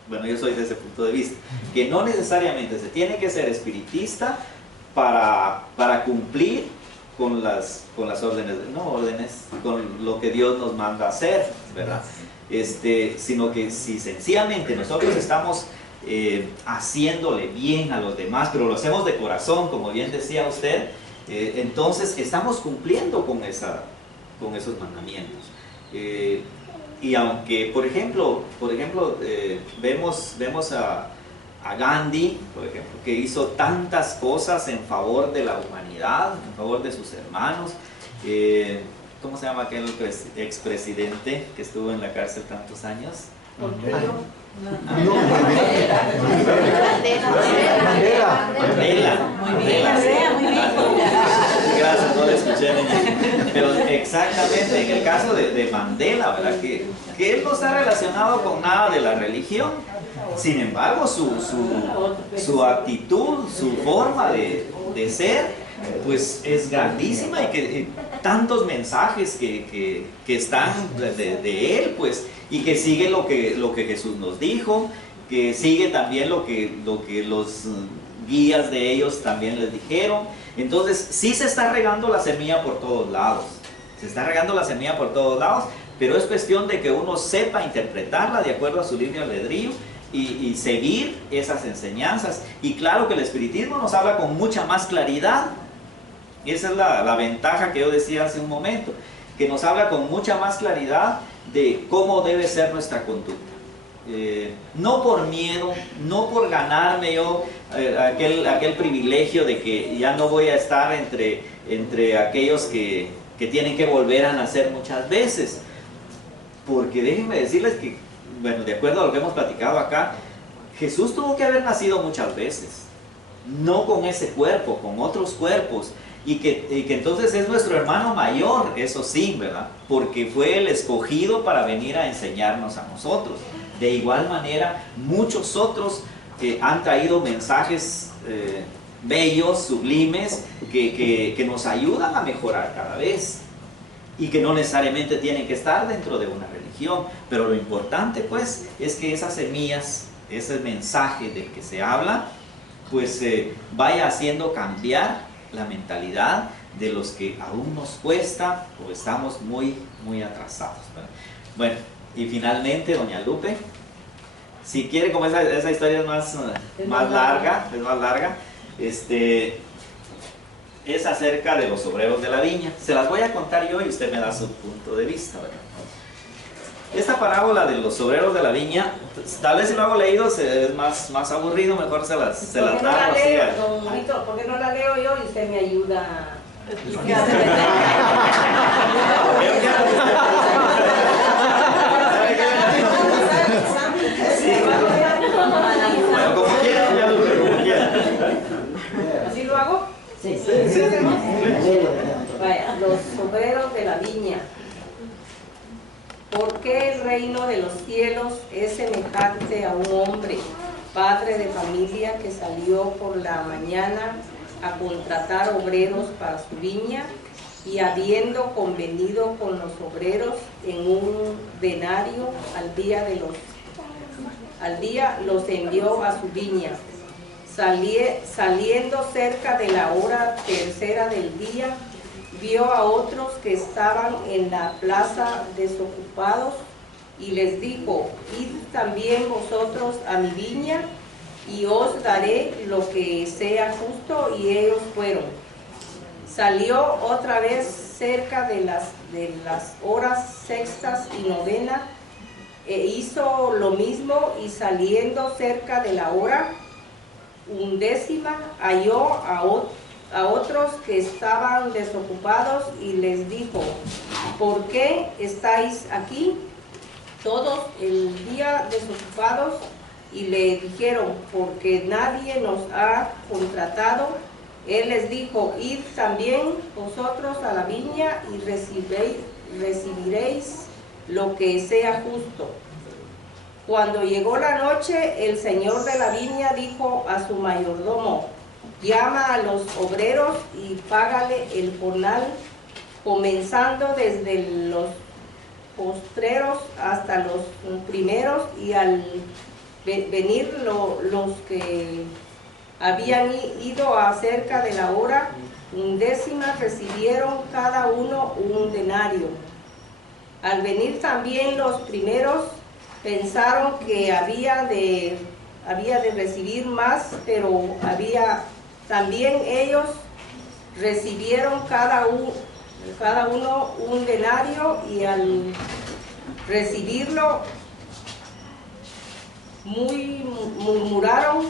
Bueno, yo soy de ese punto de vista, que no necesariamente se tiene que ser espiritista para cumplir con las órdenes, con lo que Dios nos manda hacer, ¿verdad? Sino que si sencillamente nosotros estamos haciéndole bien a los demás, pero lo hacemos de corazón, como bien decía usted, entonces estamos cumpliendo con esos mandamientos. Y aunque, por ejemplo, vemos a Gandhi, por ejemplo, que hizo tantas cosas en favor de la humanidad, en favor de sus hermanos. ¿Cómo se llama aquel expresidente que estuvo en la cárcel tantos años? Mandela. Gracias, no le escuché, niña. Pero exactamente, en el caso de Mandela, ¿verdad? Que él no está relacionado con nada de la religión. Sin embargo, su actitud, su forma de ser, pues es grandísima, y que tantos mensajes que están de él, pues, y que sigue lo que Jesús nos dijo, que sigue también lo que los guías de ellos también les dijeron. Entonces sí se está regando la semilla por todos lados, pero es cuestión de que uno sepa interpretarla de acuerdo a su libre albedrío y seguir esas enseñanzas. Y claro que el espiritismo nos habla con mucha más claridad. Esa es la ventaja que yo decía hace un momento, que nos habla con mucha más claridad de cómo debe ser nuestra conducta. No por miedo, no por ganarme yo aquel privilegio de que ya no voy a estar entre aquellos que tienen que volver a nacer muchas veces. Porque déjenme decirles que, bueno, de acuerdo a lo que hemos platicado acá, Jesús tuvo que haber nacido muchas veces, no con ese cuerpo, con otros cuerpos. Y que entonces es nuestro hermano mayor, eso sí, ¿verdad? Porque fue el escogido para venir a enseñarnos a nosotros. De igual manera, muchos otros han traído mensajes bellos, sublimes, que nos ayudan a mejorar cada vez. Y que no necesariamente tienen que estar dentro de una religión. Pero lo importante, pues, es que esas semillas, ese mensaje del que se habla, pues vaya haciendo cambiar la mentalidad de los que aún nos cuesta o estamos muy atrasados, ¿verdad? Bueno, y finalmente doña Lupe, si quiere, como esa historia es más larga, es acerca de los obreros de la viña. Se las voy a contar yo y usted me da su punto de vista, ¿verdad? Esta parábola de los obreros de la viña, tal vez si lo hago leído es más aburrido, mejor se las narro así. ¿Por qué no la leo yo y usted me ayuda? Bueno, como quiera, como quiera. ¿Así lo hago? Sí. Vaya, los obreros de la viña. ¿Por qué el reino de los cielos es semejante a un hombre, padre de familia, que salió por la mañana a contratar obreros para su viña, y habiendo convenido con los obreros en un denario al día los envió a su viña? Saliendo cerca de la hora tercera del día, vio a otros que estaban en la plaza desocupados y les dijo: id también vosotros a mi viña y os daré lo que sea justo. Y ellos fueron. Salió otra vez cerca de las horas sextas y novena, e hizo lo mismo, y saliendo cerca de la hora undécima, halló a otros que estaban desocupados, y les dijo: ¿por qué estáis aquí todos el día desocupados? Y le dijeron: porque nadie nos ha contratado. Él les dijo: id también vosotros a la viña y recibiréis lo que sea justo. Cuando llegó la noche, el señor de la viña dijo a su mayordomo: llama a los obreros y págale el jornal, comenzando desde los postreros hasta los primeros. Y al venir los que habían ido acerca de la hora undécima, recibieron cada uno un denario. Al venir también los primeros, pensaron que había de recibir más, pero también ellos recibieron cada uno un denario, y al recibirlo murmuraron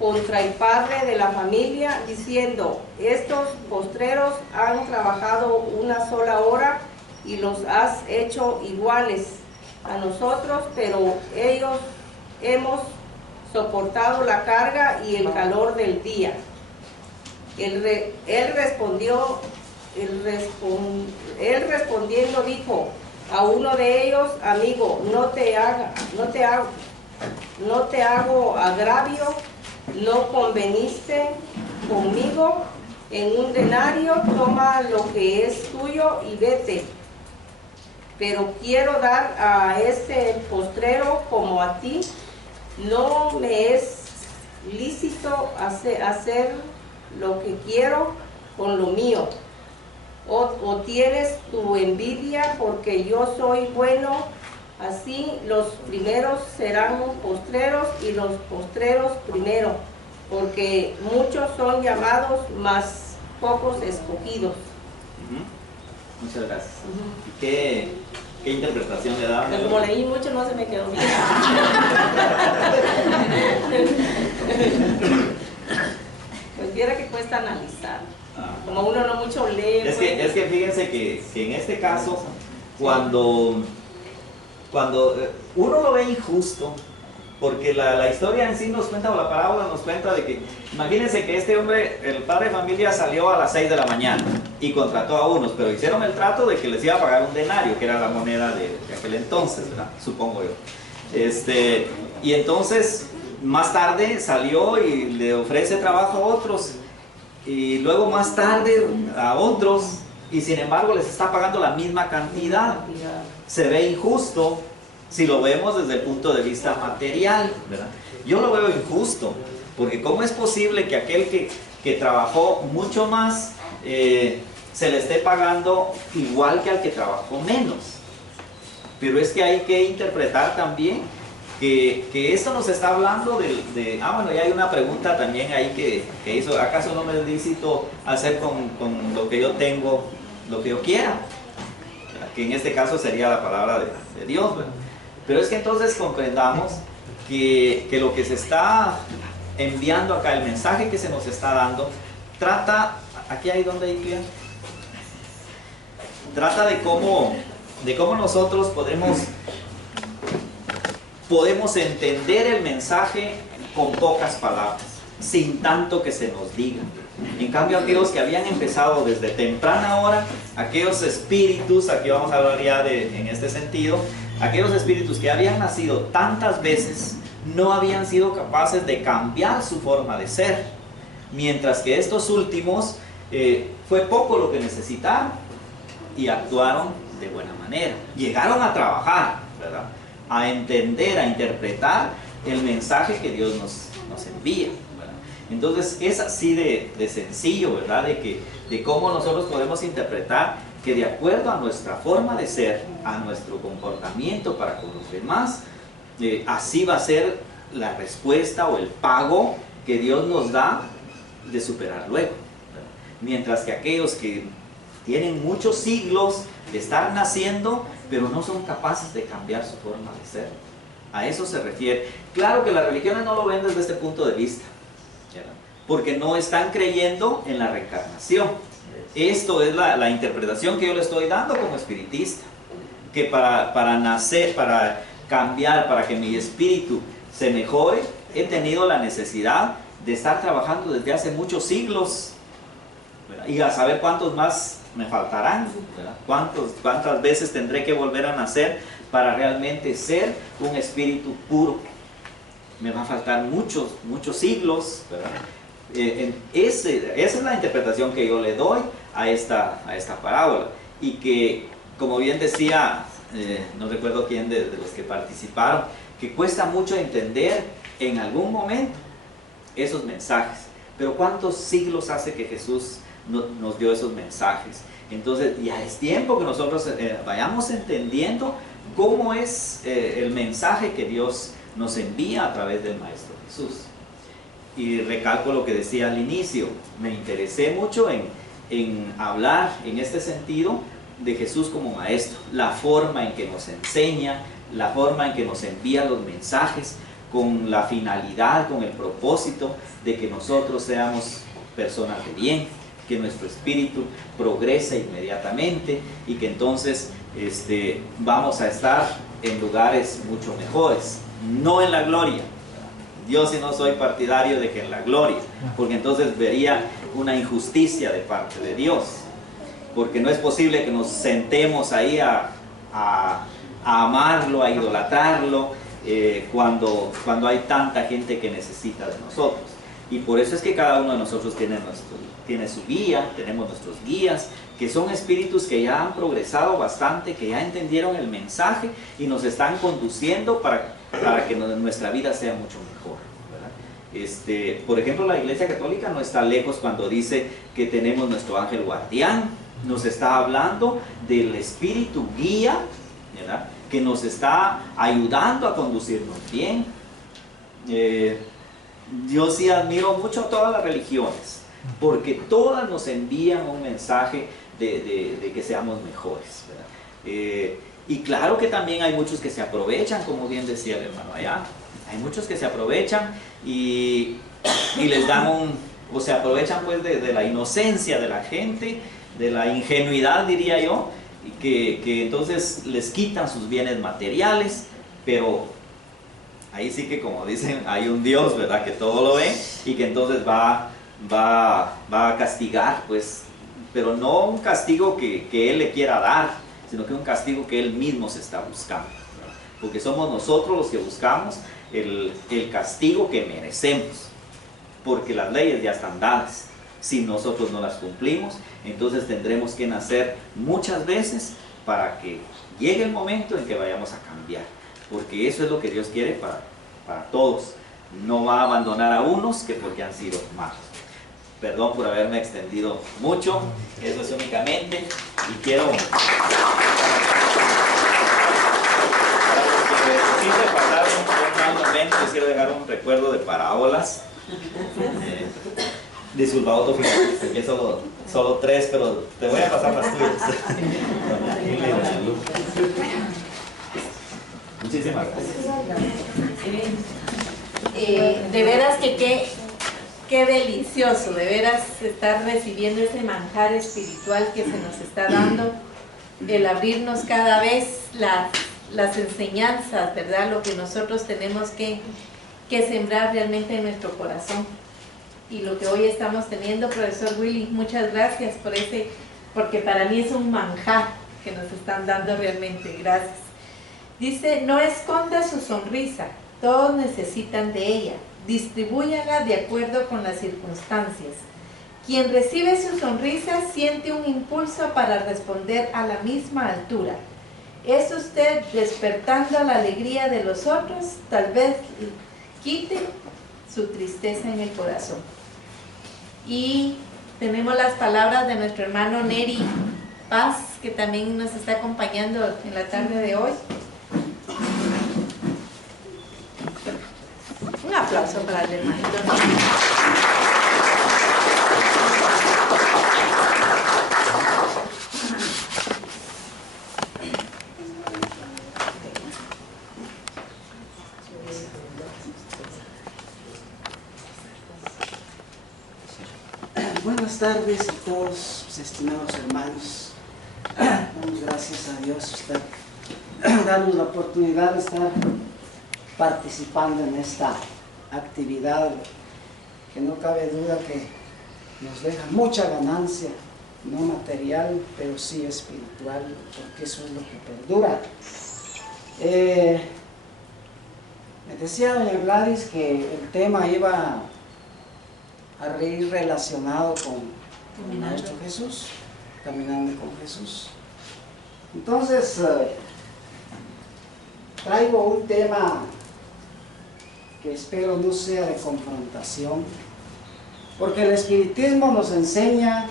contra el padre de la familia, diciendo: estos postreros han trabajado una sola hora y los has hecho iguales a nosotros, pero ellos hemos soportado la carga y el calor del día. Él respondiendo dijo a uno de ellos: amigo, no te hago agravio, ¿no conveniste conmigo en un denario? Toma lo que es tuyo y vete. Pero quiero dar a este postrero como a ti. No me es lícito hacer lo que quiero con lo mío. O tienes tu envidia porque yo soy bueno. Así los primeros serán postreros y los postreros primero, porque muchos son llamados, mas pocos escogidos. Muchas gracias. ¿Qué interpretación le da? Pero como leí mucho, no se me quedó bien. Pues viera que cuesta analizar. Como uno no mucho lee. Es que fíjense que en este caso, cuando uno lo ve injusto, porque la historia en sí nos cuenta, o la parábola nos cuenta de que, imagínense que este hombre, el padre de familia, salió a las 6 de la mañana y contrató a unos, pero hicieron el trato de que les iba a pagar un denario, que era la moneda de aquel entonces, ¿verdad? Supongo yo. Y entonces, más tarde salió y le ofrece trabajo a otros, y luego más tarde a otros, y sin embargo les está pagando la misma cantidad. Se ve injusto si lo vemos desde el punto de vista material, ¿verdad? Yo lo veo injusto, porque ¿cómo es posible que aquel que trabajó mucho más se le esté pagando igual que al que trabajó menos? Pero es que hay que interpretar también que esto nos está hablando bueno, y hay una pregunta también ahí que hizo: ¿acaso no me es lícito hacer con lo que yo tengo lo que yo quiera? Que en este caso sería la palabra de Dios, ¿verdad? Pero es que entonces comprendamos que lo que se está enviando acá, el mensaje que se nos está dando, aquí hay donde hay que trata de cómo nosotros podemos entender el mensaje con pocas palabras, sin tanto que se nos diga. En cambio, aquellos que habían empezado desde temprana hora, aquellos espíritus, aquí vamos a hablar ya en este sentido, aquellos espíritus que habían nacido tantas veces, no habían sido capaces de cambiar su forma de ser, mientras que estos últimos fue poco lo que necesitaron y actuaron de buena manera. Llegaron a trabajar, ¿verdad? A entender, a interpretar el mensaje que Dios nos envía. Entonces es así de sencillo, ¿verdad? De cómo nosotros podemos interpretar que de acuerdo a nuestra forma de ser, a nuestro comportamiento para con los demás, así va a ser la respuesta o el pago que Dios nos da de superar luego, ¿verdad? Mientras que aquellos que tienen muchos siglos de estar naciendo, pero no son capaces de cambiar su forma de ser. A eso se refiere. Claro que las religiones no lo ven desde este punto de vista, ¿verdad? Porque no están creyendo en la reencarnación. Esto es la interpretación que yo le estoy dando como espiritista, que para nacer, para cambiar, para que mi espíritu se mejore, he tenido la necesidad de estar trabajando desde hace muchos siglos, ¿verdad? Y a saber cuántos más me faltarán, ¿verdad? Cuántas veces tendré que volver a nacer para realmente ser un espíritu puro. Me va a faltar muchos siglos, ¿verdad? Esa es la interpretación que yo le doy a esta parábola, y que, como bien decía, no recuerdo quién de los que participaron, que cuesta mucho entender en algún momento esos mensajes, pero ¿cuántos siglos hace que Jesús nos dio esos mensajes? Entonces ya es tiempo que nosotros vayamos entendiendo cómo es el mensaje que Dios nos envía a través del Maestro Jesús. Y recalco lo que decía al inicio, me interesé mucho en hablar en este sentido de Jesús como Maestro, la forma en que nos enseña, la forma en que nos envía los mensajes, con la finalidad, con el propósito de que nosotros seamos personas de bien, que nuestro espíritu progrese inmediatamente y que entonces vamos a estar en lugares mucho mejores, no en la gloria. Yo sí no soy partidario de que en la gloria, porque entonces vería una injusticia de parte de Dios, porque no es posible que nos sentemos ahí a amarlo, a idolatrarlo, cuando hay tanta gente que necesita de nosotros. Y por eso es que cada uno de nosotros tiene su guía, tenemos nuestros guías, que son espíritus que ya han progresado bastante, que ya entendieron el mensaje y nos están conduciendo para que nuestra vida sea mucho mejor, ¿verdad? Por ejemplo, la Iglesia Católica no está lejos cuando dice que tenemos nuestro ángel guardián, nos está hablando del espíritu guía, ¿verdad?, que nos está ayudando a conducirnos bien. Yo sí admiro mucho a todas las religiones, porque todas nos envían un mensaje de que seamos mejores, ¿verdad? Y claro que también hay muchos que se aprovechan, como bien decía el hermano allá, hay muchos que se aprovechan y les dan o se aprovechan pues de la inocencia de la gente, de la ingenuidad, diría yo, y que entonces les quitan sus bienes materiales, pero ahí sí que, como dicen, hay un Dios, ¿verdad?, que todo lo ve y que entonces va a castigar, pues, pero no un castigo que Él le quiera dar, sino que un castigo que Él mismo se está buscando, ¿verdad? Porque somos nosotros los que buscamos el castigo que merecemos, porque las leyes ya están dadas. Si nosotros no las cumplimos, entonces tendremos que nacer muchas veces para que llegue el momento en que vayamos a cambiar, porque eso es lo que Dios quiere para todos. No va a abandonar a unos que porque han sido malos. Perdón por haberme extendido mucho, eso es únicamente, y quiero pasar un mal momento, les quiero dejar un recuerdo de parábolas. Disculpa, Otto, que solo 3, pero te voy a pasar las tuyas. Muchísimas gracias. De veras que qué delicioso, de veras estar recibiendo ese manjar espiritual que se nos está dando, el abrirnos cada vez las enseñanzas, ¿verdad? Lo que nosotros tenemos que sembrar realmente en nuestro corazón. Y lo que hoy estamos teniendo, profesor Willy, muchas gracias porque para mí es un manjar que nos están dando realmente. Gracias. Dice, no esconda su sonrisa, todos necesitan de ella, distribúyala de acuerdo con las circunstancias. Quien recibe su sonrisa siente un impulso para responder a la misma altura. ¿Es usted despertando la alegría de los otros? Tal vez quite su tristeza en el corazón. Y tenemos las palabras de nuestro hermano Neri Paz, que también nos está acompañando en la tarde de hoy. Un aplauso para el hermanito Neri. Buenas tardes a todos, mis estimados hermanos. Damos gracias a Dios por darnos la oportunidad de estar participando en esta actividad que no cabe duda que nos deja mucha ganancia, no material, pero sí espiritual, porque eso es lo que perdura. Me decía doña Gladys que el tema iba a ir relacionado con el Maestro Jesús, caminando con Jesús. Entonces, traigo un tema que espero no sea de confrontación, porque el espiritismo nos enseña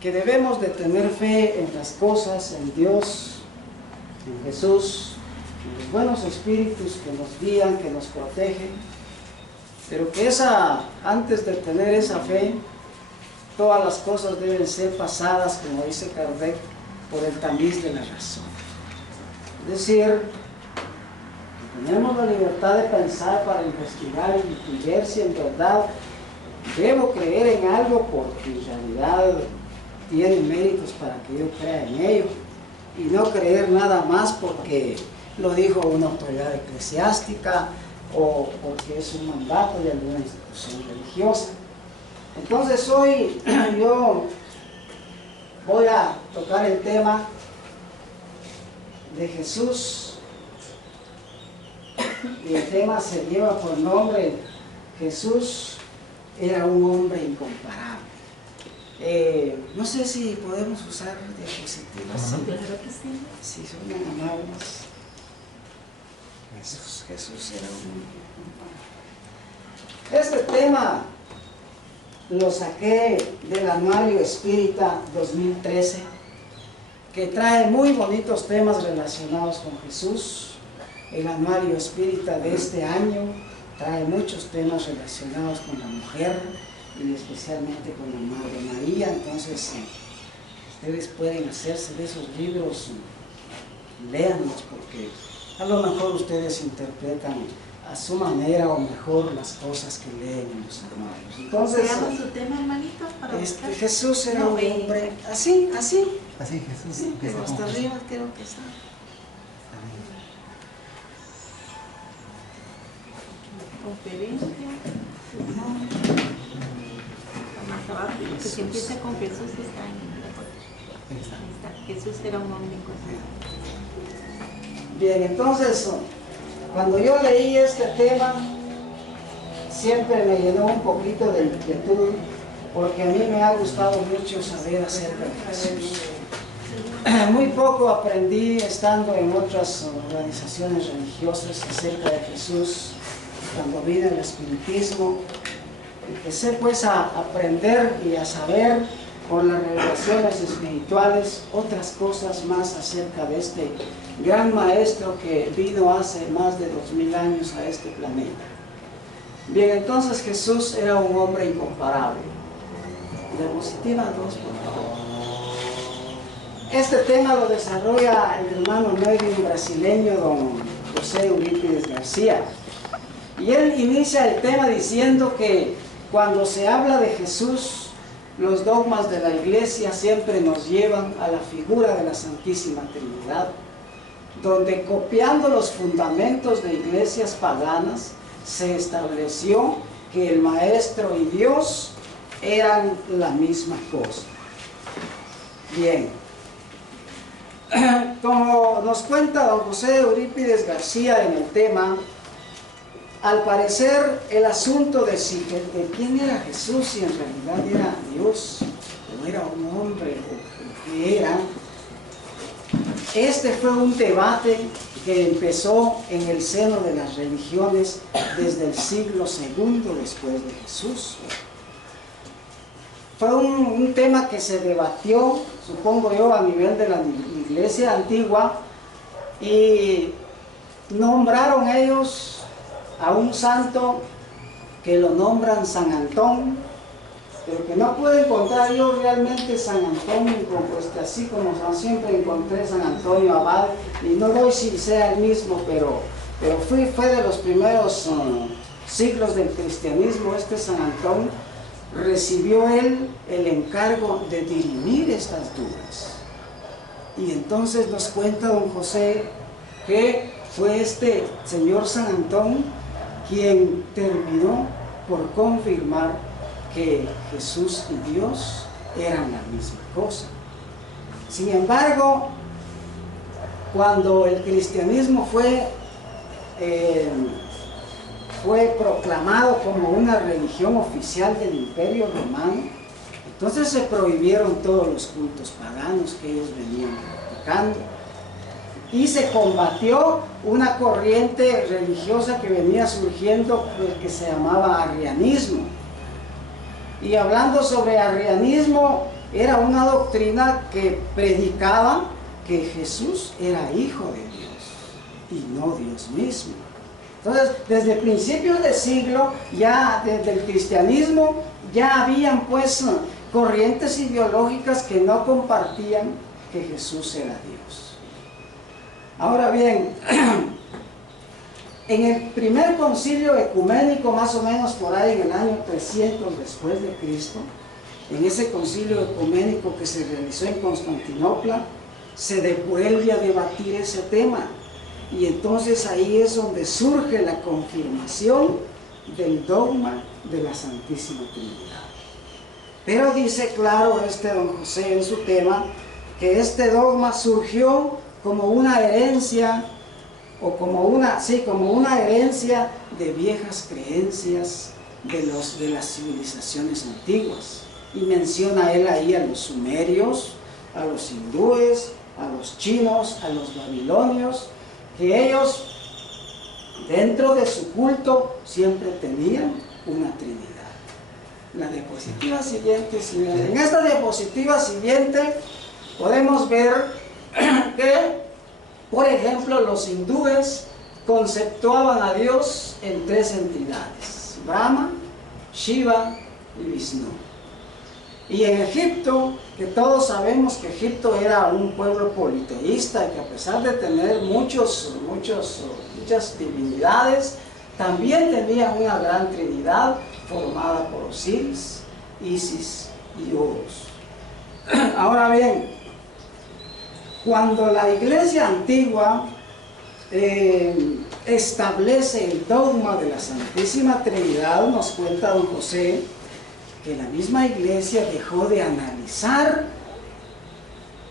que debemos de tener fe en las cosas, en Dios, en Jesús, en los buenos espíritus que nos guían, que nos protegen, pero que antes de tener esa fe, todas las cosas deben ser pasadas, como dice Kardec, por el tamiz de la razón. Es decir, tenemos la libertad de pensar para investigar y ver si en verdad debo creer en algo porque en realidad tiene méritos para que yo crea en ello, y no creer nada más porque lo dijo una autoridad eclesiástica o porque es un mandato de alguna institución religiosa. Entonces hoy yo voy a tocar el tema de Jesús, y el tema se lleva por nombre Jesús era un hombre incomparable. No sé si podemos usar diapositivas. Sí, claro que sí. Si son muy amables. Jesús era un hombre incomparable. Este tema lo saqué del Anuario Espírita 2013, que trae muy bonitos temas relacionados con Jesús. El Anuario Espírita de este año trae muchos temas relacionados con la mujer y especialmente con la Madre María. Entonces, ustedes pueden hacerse de esos libros, léanlos, porque a lo mejor ustedes interpretan a su manera o mejor las cosas que leen en los anuarios. Entonces, ¿se llama su tema, hermanitos? Jesús era un hombre así, Jesús. sí, pero hasta arriba creo que está. Conferencia. Más abajo, que se empieza con Jesús está en la foto. Jesús era un hombre incomparable. Bien, entonces, cuando yo leí este tema, siempre me llenó un poquito de inquietud, porque a mí me ha gustado mucho saber acerca de Jesús. Muy poco aprendí estando en otras organizaciones religiosas acerca de Jesús. Cuando vine al espiritismo, empecé pues a aprender y a saber por las revelaciones espirituales otras cosas más acerca de este gran maestro que vino hace más de 2000 años a este planeta. Bien, entonces Jesús era un hombre incomparable. Diapositiva 2, por favor. Este tema lo desarrolla el hermano medium brasileño don José Eurípides García. Y él inicia el tema diciendo que cuando se habla de Jesús, los dogmas de la Iglesia siempre nos llevan a la figura de la Santísima Trinidad, donde copiando los fundamentos de iglesias paganas, se estableció que el Maestro y Dios eran la misma cosa. Bien, como nos cuenta don José Eurípides García en el tema, al parecer el asunto de quién era Jesús, si en realidad era Dios, o era un hombre, o qué era, este fue un debate que empezó en el seno de las religiones desde el siglo II después de Jesús. Fue un tema que se debatió, supongo yo, a nivel de la iglesia antigua, y nombraron ellos a un santo que lo nombran San Antón, pero que no pude encontrar yo realmente San Antonio, pues así como siempre encontré San Antonio Abad, y no doy si sea el mismo, pero pero fue de los primeros siglos del cristianismo. San Antón recibió él el encargo de dirimir estas dudas. Y entonces nos cuenta don José que fue este señor San Antón quien terminó por confirmar que Jesús y Dios eran la misma cosa. Sin embargo, cuando el cristianismo fue proclamado como una religión oficial del Imperio Romano, entonces se prohibieron todos los cultos paganos que ellos venían practicando y se combatió una corriente religiosa que venía surgiendo, que se llamaba arrianismo. Y hablando sobre arrianismo, era una doctrina que predicaba que Jesús era hijo de Dios y no Dios mismo. Entonces, desde principios de siglo, ya desde el cristianismo, ya habían pues corrientes ideológicas que no compartían que Jesús era Dios. Ahora bien, en el primer concilio ecuménico, más o menos por ahí en el año 300 después de Cristo, en ese concilio ecuménico que se realizó en Constantinopla, se vuelve a debatir ese tema. Y entonces ahí es donde surge la confirmación del dogma de la Santísima Trinidad. Pero dice claro don José en su tema, que este dogma surgió como una herencia, o como una herencia de viejas creencias de las civilizaciones antiguas. Y menciona él ahí a los sumerios, a los hindúes, a los chinos, a los babilonios, que ellos dentro de su culto siempre tenían una trinidad. La diapositiva siguiente, señores. En esta diapositiva siguiente podemos ver que, por ejemplo, los hindúes conceptuaban a Dios en tres entidades: Brahma, Shiva y Vishnu. Y en Egipto, que todos sabemos que Egipto era un pueblo politeísta y que a pesar de tener muchas divinidades, también tenía una gran trinidad formada por Osiris, Isis y Horus. Ahora bien, cuando la iglesia antigua establece el dogma de la Santísima Trinidad, nos cuenta don José que la misma iglesia dejó de analizar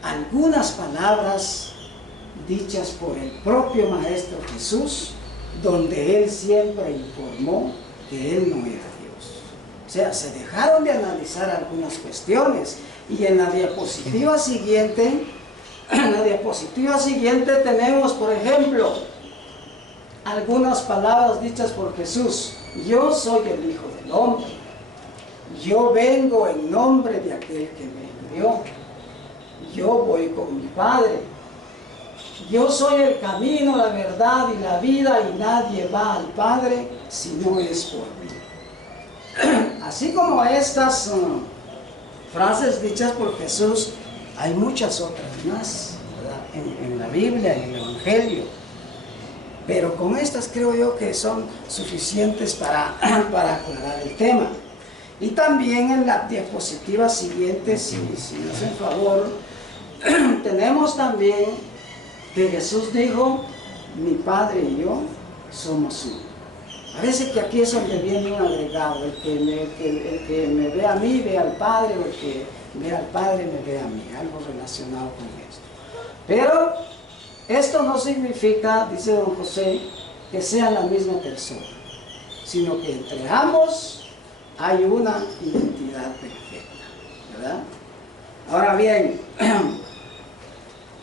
algunas palabras dichas por el propio Maestro Jesús, donde él siempre informó que él no era Dios. O sea, se dejaron de analizar algunas cuestiones. Y en la diapositiva siguiente, tenemos, por ejemplo, algunas palabras dichas por Jesús. Yo soy el Hijo del Hombre. Yo vengo en nombre de aquel que me envió. Yo voy con mi Padre. Yo soy el camino, la verdad y la vida, y nadie va al Padre si no es por mí. Así como estas frases dichas por Jesús, hay muchas otras más, ¿verdad? En la Biblia, en el Evangelio. Pero con estas creo yo que son suficientes para aclarar el tema. Y también en la diapositiva siguiente, si me hacen favor, tenemos también que Jesús dijo: mi Padre y yo somos uno. Parece que aquí es donde viene un agregado: el que me ve a mí ve al Padre, o el que ve al Padre me ve a mí, algo relacionado con esto. Pero esto no significa, dice don José, que sean la misma persona, sino que entre ambos hay una identidad perfecta, ¿verdad? Ahora bien,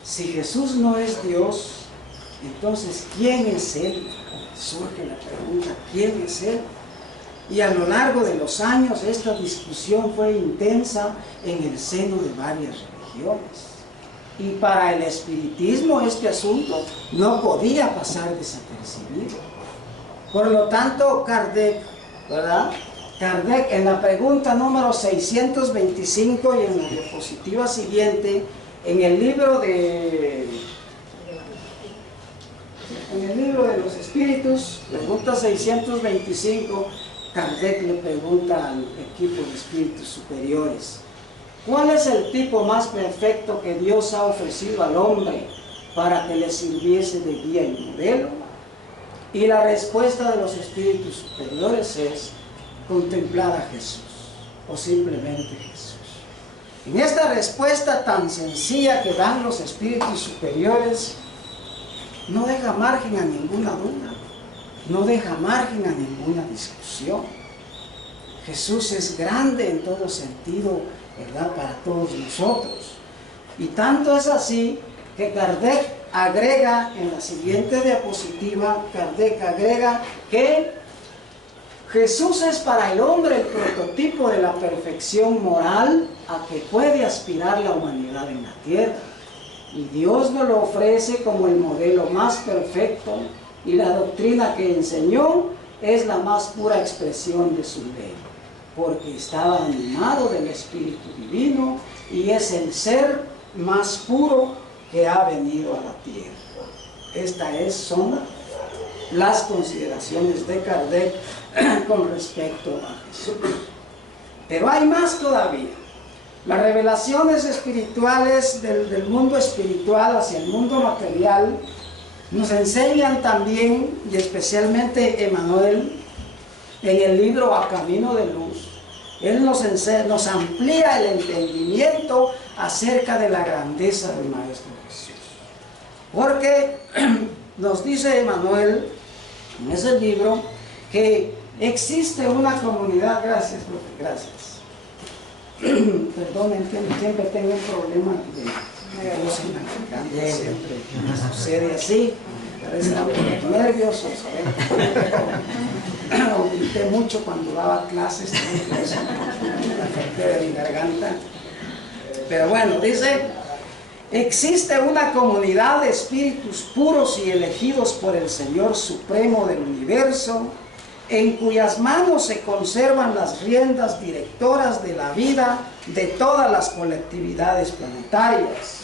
si Jesús no es Dios, entonces ¿quién es Él? Surge la pregunta: ¿quién es Él? Y a lo largo de los años esta discusión fue intensa en el seno de varias religiones. Y para el espiritismo este asunto no podía pasar desapercibido. Por lo tanto, Kardec, ¿verdad? Kardec, en la pregunta número 625 y en la diapositiva siguiente, en el libro de los espíritus, pregunta 625, Kardec le pregunta al equipo de espíritus superiores: ¿cuál es el tipo más perfecto que Dios ha ofrecido al hombre para que le sirviese de guía y modelo? Y la respuesta de los espíritus superiores es: contemplar a Jesús, o simplemente Jesús. En esta respuesta tan sencilla que dan los espíritus superiores, no deja margen a ninguna duda, no deja margen a ninguna discusión. Jesús es grande en todo sentido, ¿verdad?, para todos nosotros. Y tanto es así que Kardec agrega en la siguiente diapositiva, Kardec agrega que Jesús es para el hombre el prototipo de la perfección moral a que puede aspirar la humanidad en la tierra. Y Dios nos lo ofrece como el modelo más perfecto, y la doctrina que enseñó es la más pura expresión de su ley, porque estaba animado del Espíritu Divino y es el ser más puro que ha venido a la tierra. Estas son las consideraciones de Kardec con respecto a Jesús. Pero hay más todavía. Las revelaciones espirituales del mundo espiritual hacia el mundo material nos enseñan también, y especialmente Emmanuel, en el libro A Camino de Luz, él nos amplía el entendimiento acerca de la grandeza del Maestro Jesús. Porque nos dice Emmanuel en ese libro que existe una comunidad, gracias, perdonen, siempre tengo un problema de voz en la garganta, siempre me sucede así, a veces estamos nerviosos, grité mucho cuando daba clases, la afecté de mi garganta. Pero bueno, dice: existe una comunidad de espíritus puros y elegidos por el Señor Supremo del Universo, en cuyas manos se conservan las riendas directoras de la vida de todas las colectividades planetarias.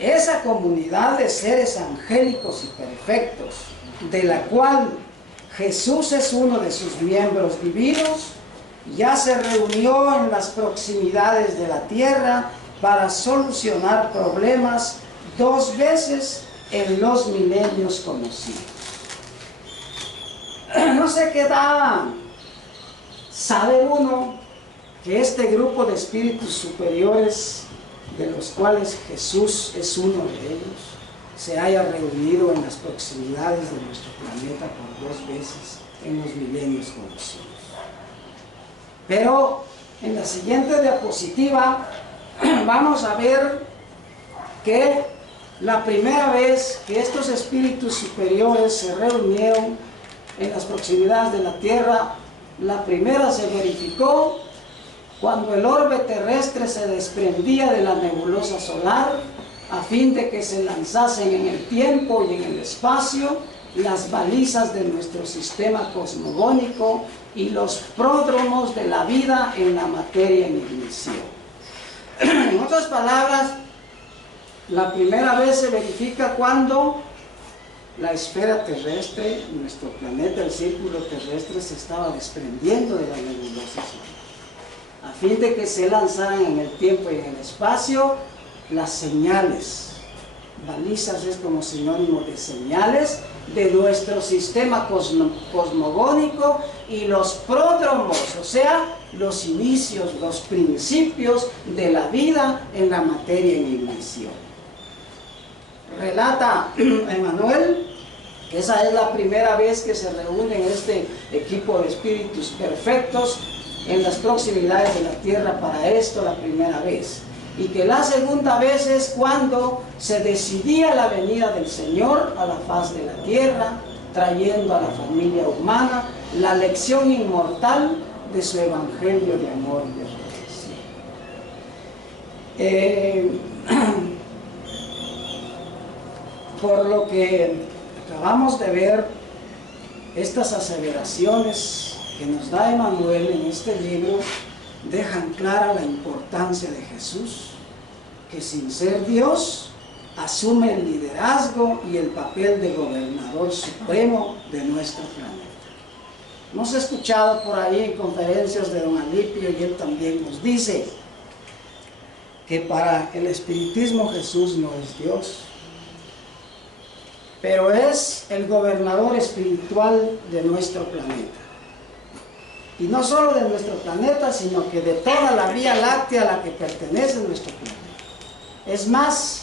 Esa comunidad de seres angélicos y perfectos, de la cual Jesús es uno de sus miembros divinos, ya se reunió en las proximidades de la tierra para solucionar problemas 2 veces en los milenios conocidos. No se queda saber uno que este grupo de espíritus superiores, de los cuales Jesús es uno de ellos, se haya reunido en las proximidades de nuestro planeta por 2 veces en los milenios conocidos. Pero en la siguiente diapositiva vamos a ver que la primera vez que estos espíritus superiores se reunieron en las proximidades de la Tierra, la primera se verificó cuando el orbe terrestre se desprendía de la nebulosa solar a fin de que se lanzasen en el tiempo y en el espacio las balizas de nuestro sistema cosmogónico y los pródromos de la vida en la materia en ignición. En otras palabras, la primera vez se verifica cuando la esfera terrestre, nuestro planeta, el círculo terrestre, se estaba desprendiendo de la nebulosa solar, a fin de que se lanzaran en el tiempo y en el espacio las señales. Balizas es como sinónimo de señales de nuestro sistema cosmogónico, y los pródromos, o sea, los inicios, los principios de la vida en la materia en ignición. Relata Emmanuel que esa es la primera vez que se reúnen este equipo de espíritus perfectos en las proximidades de la Tierra para esto, la primera vez. Y que la segunda vez es cuando se decidía la venida del Señor a la faz de la Tierra, trayendo a la familia humana la lección inmortal de su evangelio de amor y de redención. Por lo que acabamos de ver, estas aseveraciones que nos da Emmanuel en este libro dejan clara la importancia de Jesús, que sin ser Dios asume el liderazgo y el papel de gobernador supremo de nuestro planeta. Hemos escuchado por ahí en conferencias de don Alipio y él también nos dice que para el espiritismo Jesús no es Dios, pero es el gobernador espiritual de nuestro planeta. Y no solo de nuestro planeta, sino que de toda la Vía Láctea a la que pertenece nuestro planeta. Es más,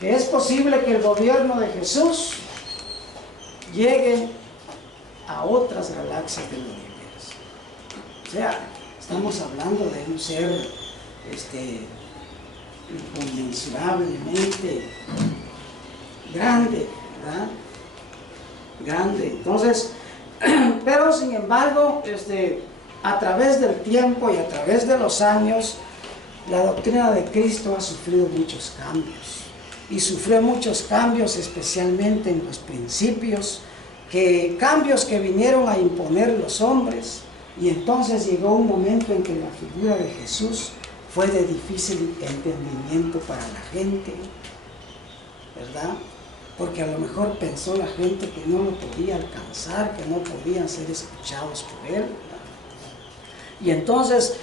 que es posible que el gobierno de Jesús llegue a otras galaxias del universo. O sea, estamos hablando de un ser inconmensurablemente grande, ¿verdad? Grande. Entonces, pero sin embargo, a través del tiempo y a través de los años, la doctrina de Cristo ha sufrido muchos cambios. Y sufrió muchos cambios especialmente en los principios, cambios que vinieron a imponer los hombres, y entonces llegó un momento en que la figura de Jesús fue de difícil entendimiento para la gente, ¿verdad? Porque a lo mejor pensó la gente que no lo podía alcanzar, que no podían ser escuchados por él, ¿verdad? Y entonces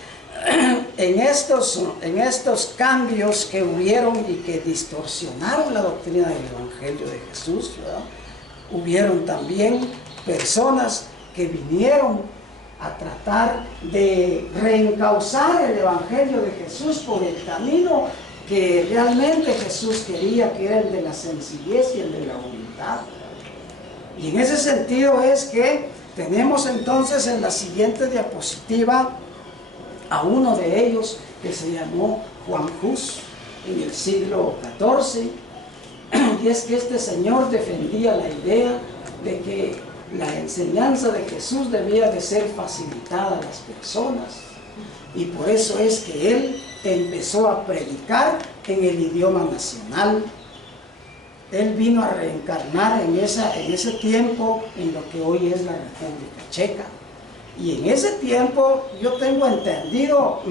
en estos cambios que hubieron y que distorsionaron la doctrina del Evangelio de Jesús, ¿verdad? Hubieron también personas que vinieron a tratar de reencauzar el Evangelio de Jesús por el camino que realmente Jesús quería, que era el de la sencillez y el de la humildad. Y en ese sentido es que tenemos entonces en la siguiente diapositiva a uno de ellos que se llamó Juan Hus en el siglo XIV, y es que este señor defendía la idea de que la enseñanza de Jesús debía de ser facilitada a las personas, y por eso es que él empezó a predicar en el idioma nacional. Él vino a reencarnar en ese tiempo en lo que hoy es la República Checa. Y en ese tiempo yo tengo entendido,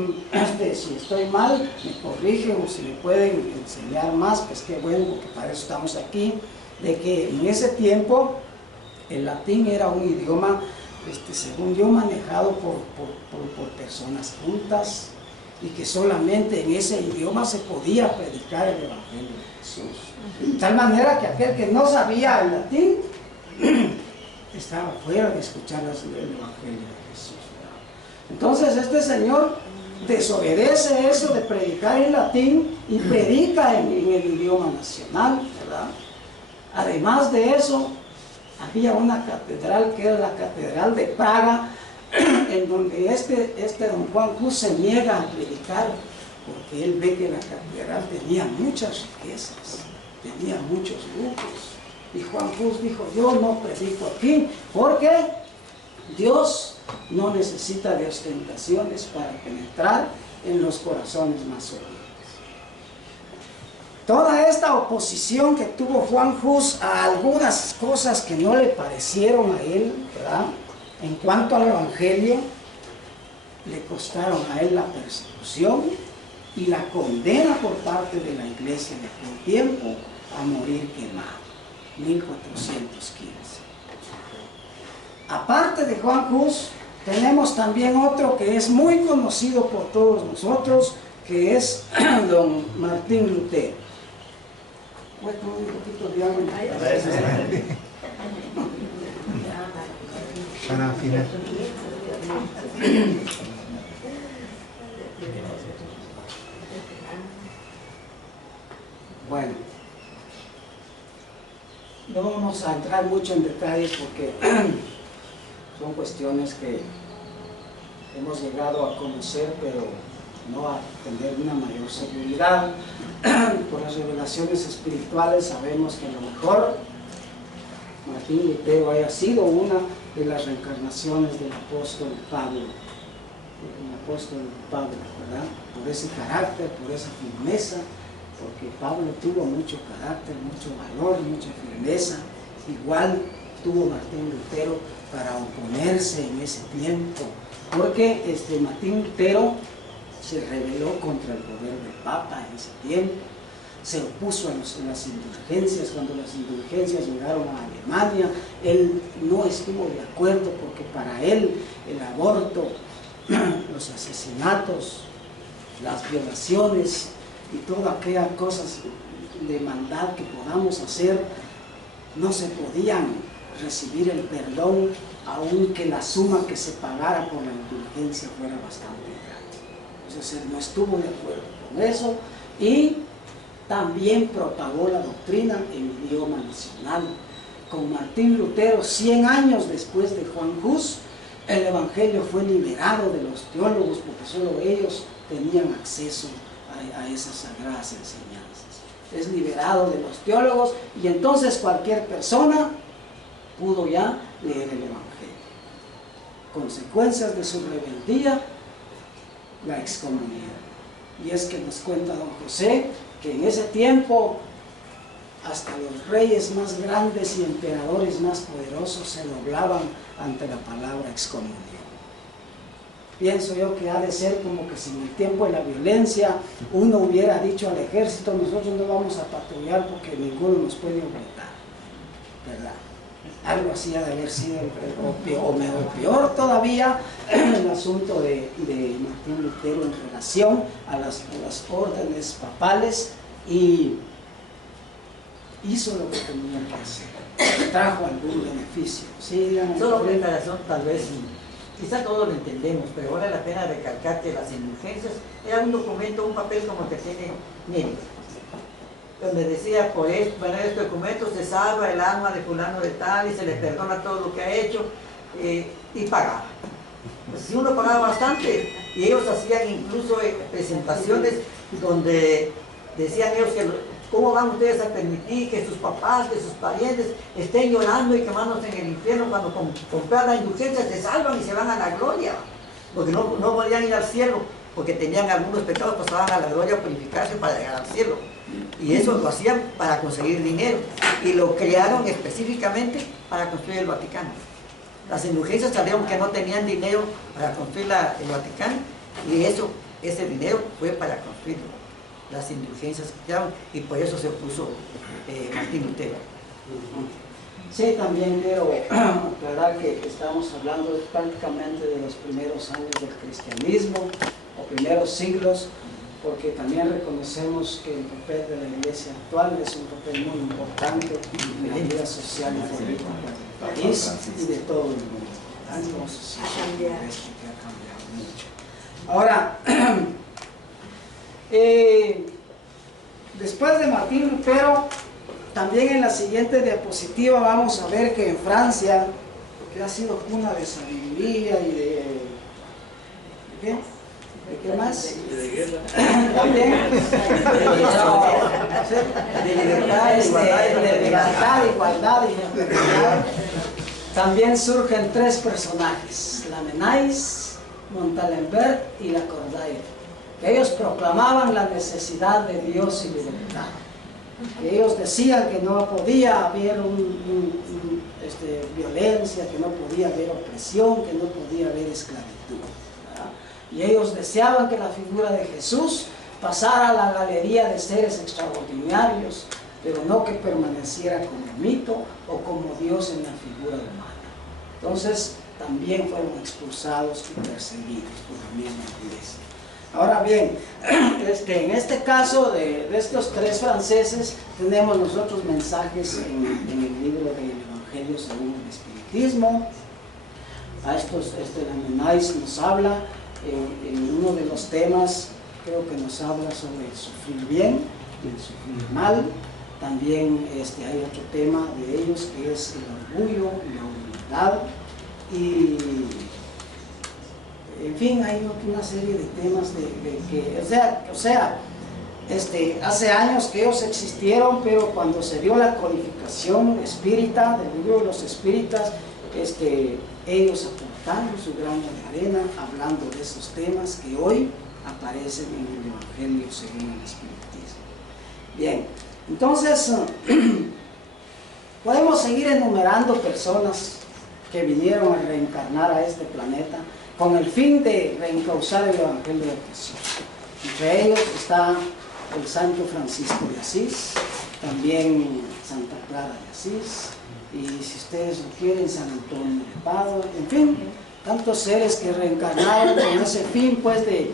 si estoy mal, me corrigen o si me pueden enseñar más, pues qué bueno, porque para eso estamos aquí, de que en ese tiempo el latín era un idioma, según yo, manejado por personas cultas, y que solamente en ese idioma se podía predicar el Evangelio de Jesús. De tal manera que aquel que no sabía el latín estaba fuera de escuchar el Evangelio de Jesús. Entonces este señor desobedece eso de predicar en latín y predica en el idioma nacional, ¿verdad? Además de eso, había una catedral que era la Catedral de Praga, en donde don Juan Hus se niega a predicar, porque él ve que la catedral tenía muchas riquezas, tenía muchos lujos. Y Juan Hus dijo: yo no predico aquí, porque Dios no necesita de ostentaciones para penetrar en los corazones más humildes. Toda esta oposición que tuvo Juan Hus a algunas cosas que no le parecieron a él, ¿verdad?, en cuanto al Evangelio, le costaron a él la persecución y la condena por parte de la iglesia de aquel tiempo a morir quemado, 1415. Aparte de Juan Hus, tenemos también otro que es muy conocido por todos nosotros, que es don Martín Lutero. Voy a tomar un poquito de agua. Para afinar. Bueno, no vamos a entrar mucho en detalles porque son cuestiones que hemos llegado a conocer, pero no a tener una mayor seguridad. Por las revelaciones espirituales sabemos que a lo mejor Martín Lutero haya sido una de las reencarnaciones del apóstol Pablo, ¿verdad? Por ese carácter, por esa firmeza, porque Pablo tuvo mucho carácter, mucho valor, mucha firmeza. Igual tuvo Martín Lutero para oponerse en ese tiempo, porque Martín Lutero se rebeló contra el poder del Papa en ese tiempo. se opuso a las indulgencias. Cuando las indulgencias llegaron a Alemania, él no estuvo de acuerdo porque para él el aborto, los asesinatos, las violaciones y todas aquellas cosas de maldad que podamos hacer, no se podían recibir el perdón, aunque la suma que se pagara por la indulgencia fuera bastante grande. Entonces él no estuvo de acuerdo con eso y también propagó la doctrina en idioma nacional. Con Martín Lutero, 100 años después de Juan Hus, el evangelio fue liberado de los teólogos porque solo ellos tenían acceso a esas sagradas enseñanzas. Es liberado de los teólogos y entonces cualquier persona pudo ya leer el evangelio. Consecuencias de su rebeldía, la excomunión. Y es que nos cuenta don José que en ese tiempo hasta los reyes más grandes y emperadores más poderosos se doblaban ante la palabra excomunión. Pienso yo que ha de ser como que si en el tiempo de la violencia uno hubiera dicho al ejército: nosotros no vamos a patrullar porque ninguno nos puede obligar, ¿verdad? Algo así ha de haber sido, o peor todavía, el asunto de Martín Lutero en relación a las órdenes papales, y hizo lo que tenía que hacer, trajo algún beneficio. Sí, solo una aclaración, tal vez, quizá todos lo entendemos, pero vale la pena recalcar que las indulgencias era un documento, un papel como el que tiene Mérida, donde decía: por este documento se salva el alma de fulano de tal y se le perdona todo lo que ha hecho, y pagaba. Pues si uno pagaba bastante, y ellos hacían incluso presentaciones donde decían ellos que ¿cómo van ustedes a permitir que sus papás, que sus parientes estén llorando y quemándose en el infierno cuando con comprar la indulgencia se salvan y se van a la gloria? Porque no podían ir al cielo, porque tenían algunos pecados, pasaban a la gloria a purificarse para llegar al cielo. Y eso lo hacían para conseguir dinero, y lo crearon específicamente para construir el Vaticano. Las indulgencias sabían que no tenían dinero para construir el Vaticano, y ese dinero fue para construir las indulgencias que crearon, y por eso se opuso Martín Lutero. Sí, también quiero aclarar que estamos hablando prácticamente de los primeros años del cristianismo, o primeros siglos, porque también reconocemos que el papel de la iglesia actual es un papel muy importante en la vida social y política del país y de todo el mundo. Entonces, es una iglesia que ha cambiado mucho. Ahora, después de Martín Lutero, también en la siguiente diapositiva vamos a ver que en Francia, que ha sido cuna de sabiduría y de ¿qué? ¿De qué más? De guerra. También. De libertad, igualdad y fraternidad. También surgen tres personajes: Lamennais, Montalembert y Lacordaire. Ellos proclamaban la necesidad de Dios y libertad. Ellos decían que no podía haber violencia, que no podía haber opresión, que no podía haber esclavitud. Y ellos deseaban que la figura de Jesús pasara a la galería de seres extraordinarios, pero no que permaneciera como mito o como Dios en la figura humana. Entonces también fueron expulsados y perseguidos por la misma iglesia. Ahora bien, en este caso de estos tres franceses, tenemos nosotros mensajes en el libro del Evangelio según el Espiritismo. A Lamennais nos habla en uno de los temas, creo que nos habla sobre el sufrir bien y el sufrir mal. También hay otro tema de ellos que es el orgullo y la humildad. Y en fin, hay una serie de temas hace años que ellos existieron, pero cuando se dio la codificación espírita del libro de los espíritas, ellos aportaron su grano de arena hablando de esos temas que hoy aparecen en el Evangelio según el Espiritismo. Bien, entonces podemos seguir enumerando personas que vinieron a reencarnar a este planeta con el fin de reencauzar el Evangelio de Jesús. Entre ellos está el Santo Francisco de Asís, también Santa Clara de Asís, y si ustedes lo quieren, San Antonio de Padua, en fin, tantos seres que reencarnaron con ese fin, pues, de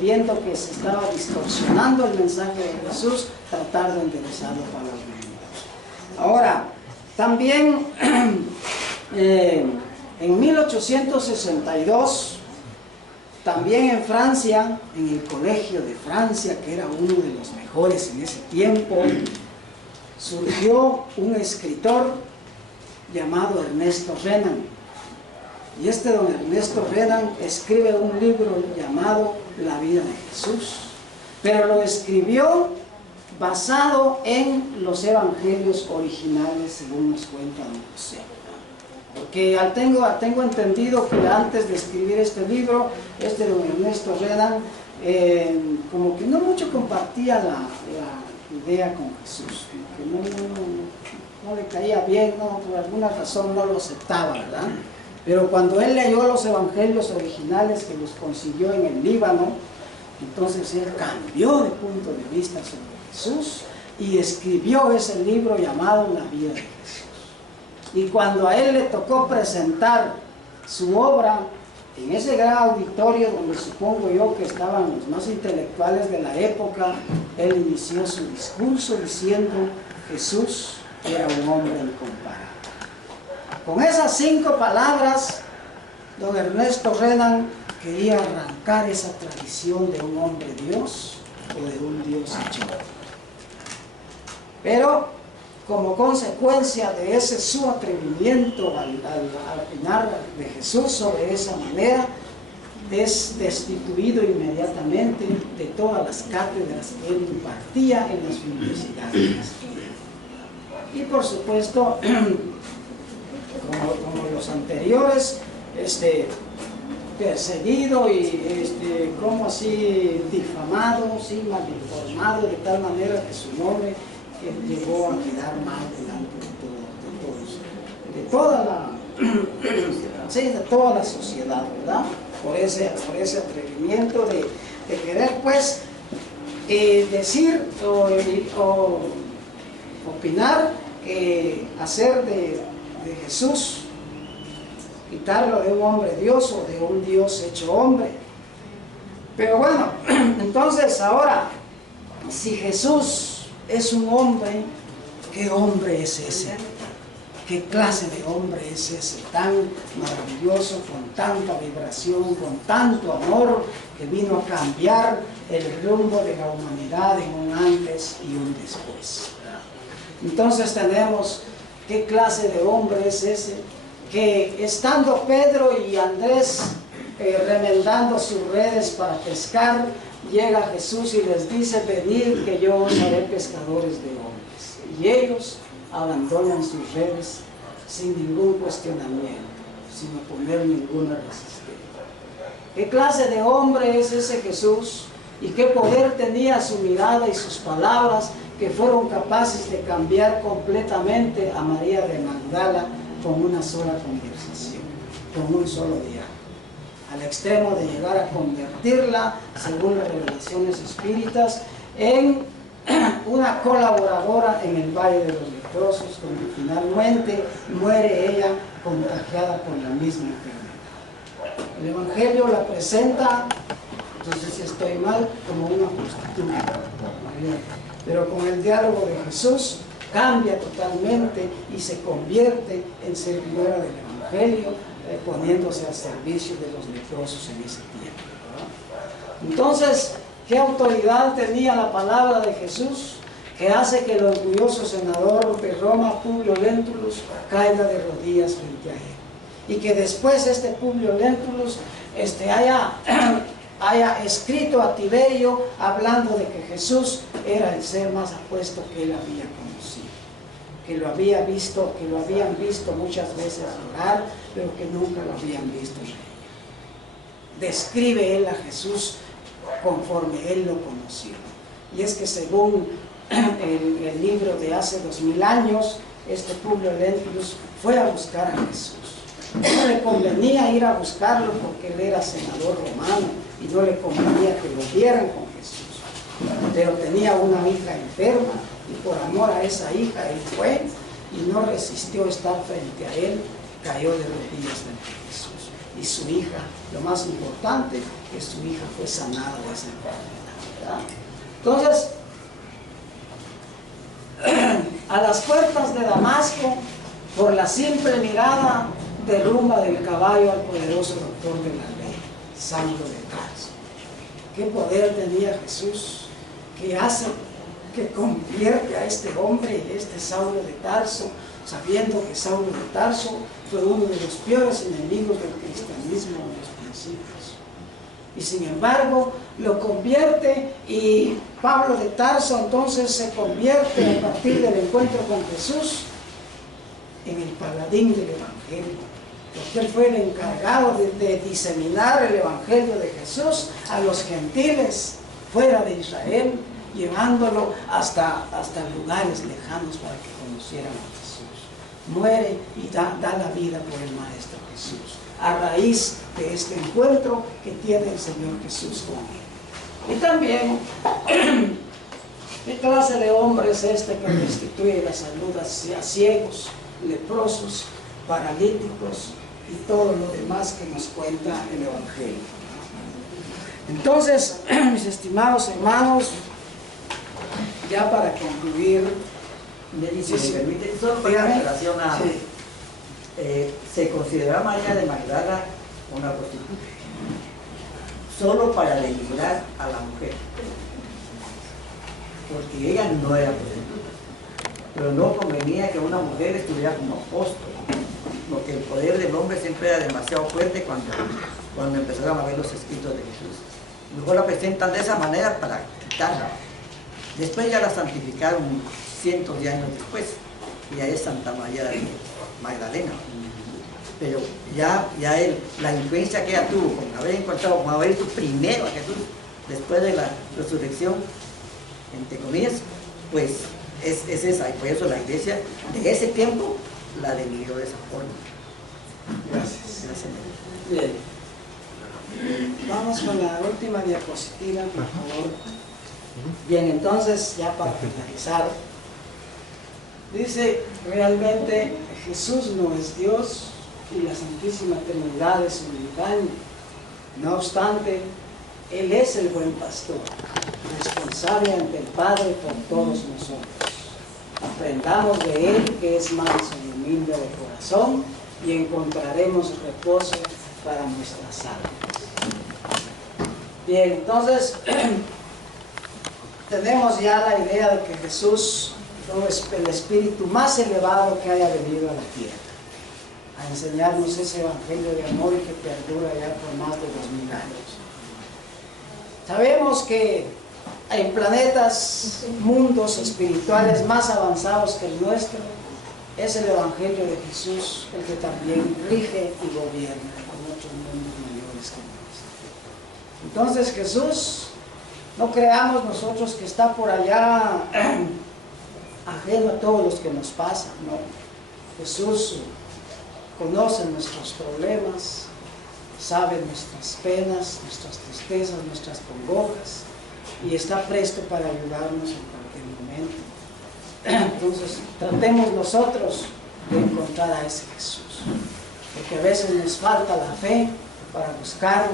viendo que se estaba distorsionando el mensaje de Jesús, tratar de enderezarlo para la humanidad. Ahora, también en 1862, también en Francia, en el Colegio de Francia, que era uno de los mejores en ese tiempo, surgió un escritor llamado Ernesto Renan. Y este don Ernesto Renan escribe un libro llamado La vida de Jesús, pero lo escribió basado en los evangelios originales, según nos cuenta don José. Porque tengo entendido que antes de escribir este libro, don Ernesto Renan, como que no mucho compartía la idea con Jesús, que no le caía bien, no, por alguna razón no lo aceptaba, ¿verdad? Pero cuando él leyó los evangelios originales, que los consiguió en el Líbano, entonces él cambió de punto de vista sobre Jesús y escribió ese libro llamado La vida de Jesús. Y cuando a él le tocó presentar su obra en ese gran auditorio donde supongo yo que estaban los más intelectuales de la época, él inició su discurso diciendo: Jesús era un hombre incomparable. Con esas 5 palabras, don Ernesto Renan quería arrancar esa tradición de un hombre Dios o de un Dios hecho hombre. Pero como consecuencia de ese su atrevimiento al opinar de Jesús sobre esa manera, es destituido inmediatamente de todas las cátedras que él impartía en las universidades. Y por supuesto, como los anteriores, perseguido y como así difamado, sí, mal informado, de tal manera que su nombre llegó a quedar mal delante de toda la sociedad, ¿verdad? Por ese atrevimiento de querer, pues, decir o opinar, hacer de Jesús, quitarlo de un hombre Dios o de un Dios hecho hombre. Pero bueno, entonces ahora, si Jesús es un hombre, ¿qué hombre es ese? ¿Qué clase de hombre es ese tan maravilloso, con tanta vibración, con tanto amor, que vino a cambiar el rumbo de la humanidad en un antes y un después? Entonces tenemos, ¿qué clase de hombre es ese? Que estando Pedro y Andrés remendando sus redes para pescar, llega Jesús y les dice: venid que yo os haré pescadores de hombres. Y ellos abandonan sus redes sin ningún cuestionamiento, sin oponer ninguna resistencia. ¿Qué clase de hombre es ese Jesús? ¿Y qué poder tenía su mirada y sus palabras, que fueron capaces de cambiar completamente a María de Magdala con una sola conversación, con un solo diálogo, al extremo de llegar a convertirla, según las revelaciones espíritas, en una colaboradora en el Valle de los Leprosos, donde finalmente muere ella contagiada por la misma enfermedad? El Evangelio la presenta, entonces si estoy mal, como una prostituta, pero con el diálogo de Jesús cambia totalmente y se convierte en servidora del Evangelio, poniéndose al servicio de los leprosos en ese tiempo, ¿verdad? Entonces, ¿qué autoridad tenía la palabra de Jesús que hace que el orgulloso senador de Roma, Publio Lentulus, caiga de rodillas frente a él? Y que después este Publio Lentulus haya escrito a Tiberio hablando de que Jesús era el ser más apuesto que él había conocido, que lo habían visto muchas veces orar, pero que nunca lo habían visto reír. Describe él a Jesús conforme él lo conoció. Y es que según el libro de hace 2000 años, este Publio Lentulus fue a buscar a Jesús. No le convenía ir a buscarlo porque él era senador romano y no le convenía que lo vieran con Jesús. pero tenía una hija enferma y por amor a esa hija él fue y no resistió estar frente a él, cayó de rodillas frente a Jesús. Y su hija, lo más importante, que su hija fue sanada de esa enfermedad, ¿verdad? Entonces, a las puertas de Damasco, por la simple mirada, derrumba del caballo al poderoso doctor de la ley, Saulo de Tarso. ¿Qué poder tenía Jesús que hace, que convierte a este hombre, este Saulo de Tarso, sabiendo que Saulo de Tarso fue uno de los peores enemigos del cristianismo en los principios? Y sin embargo, lo convierte, y Pablo de Tarso entonces se convierte a partir del encuentro con Jesús en el paladín del Evangelio, porque él fue el encargado de diseminar el Evangelio de Jesús a los gentiles fuera de Israel, llevándolo hasta lugares lejanos para que conocieran a Jesús. Muere y da la vida por el Maestro Jesús, a raíz de este encuentro que tiene el Señor Jesús con él. Y también, ¿qué clase de hombre es este que restituye la salud a ciegos, leprosos, paralíticos y todo lo demás que nos cuenta el Evangelio? Entonces, mis estimados hermanos, ya para concluir, si me permite, solo para en relación a... Sí. Se consideraba María de Magdala una prostituta, solo para denigrar a la mujer, porque ella no era prostituta, pero no convenía que una mujer estuviera como apóstol, porque el poder del hombre siempre era demasiado fuerte cuando empezaron a ver los escritos de Jesús. Mejor la presentan de esa manera para quitarla. Después ya la santificaron cientos de años después, y ya es Santa María de Magdalena. Pero ya la influencia que ella tuvo con haber encontrado, con haber visto primero a Jesús después de la resurrección, entre comillas, pues es esa, y por eso la iglesia de ese tiempo la denigró de esa forma. Gracias. Bien. Vamos con la última diapositiva, por favor. Bien, entonces, ya para finalizar, dice, realmente Jesús no es Dios y la Santísima Trinidad es un engaño. No obstante, Él es el buen pastor, responsable ante el Padre por todos nosotros. Aprendamos de Él, que es manso y humilde de corazón, y encontraremos reposo para nuestras almas. Bien, entonces tenemos ya la idea de que Jesús es el espíritu más elevado que haya venido a la tierra, a enseñarnos ese evangelio de amor y que perdura ya por más de 2000 años. Sabemos que en planetas, mundos espirituales más avanzados que el nuestro, es el evangelio de Jesús el que también rige y gobierna en otros mundos mayores que el nuestro. Entonces Jesús, no creamos nosotros que está por allá ajeno a todos los que nos pasan, no. Jesús conoce nuestros problemas, sabe nuestras penas, nuestras tristezas, nuestras congojas, y está presto para ayudarnos en cualquier momento. Entonces, tratemos nosotros de encontrar a ese Jesús, porque a veces nos falta la fe para buscarlo,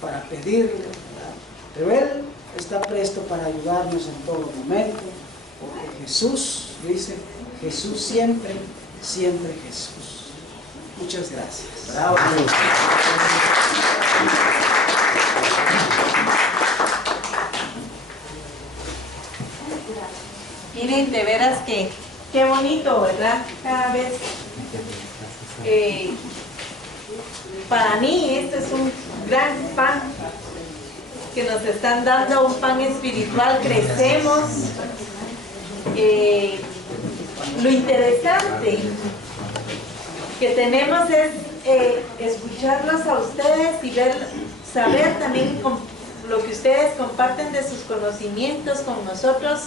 para pedirlo, ¿verdad? Pero Él está presto para ayudarnos en todo momento, porque Jesús, dice, Jesús siempre, siempre Jesús. Muchas gracias. Bravo. Miren, de veras que qué bonito, ¿verdad? Cada vez. Para mí este es un gran pan que nos están dando, un pan espiritual. Crecemos. Lo interesante que tenemos es escucharlos a ustedes y saber también lo que ustedes comparten de sus conocimientos con nosotros.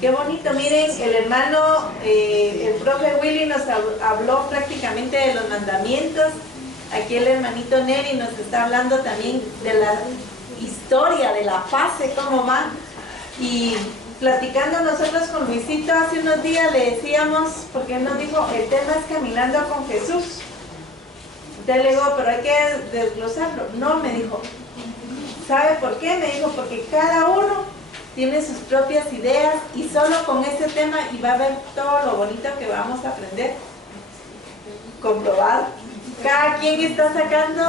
Qué bonito, miren, el hermano, el profe Willy nos habló prácticamente de los mandamientos. Aquí el hermanito Neri nos está hablando también de la historia, de la fase, cómo va. Y platicando nosotros con Luisito hace unos días le decíamos, porque él nos dijo, el tema es caminando con Jesús. Entonces le digo, pero hay que desglosarlo. No, me dijo, ¿sabe por qué? Me dijo, porque cada uno tiene sus propias ideas y solo con ese tema y va a ver todo lo bonito que vamos a aprender. Comprobar. Cada quien está sacando,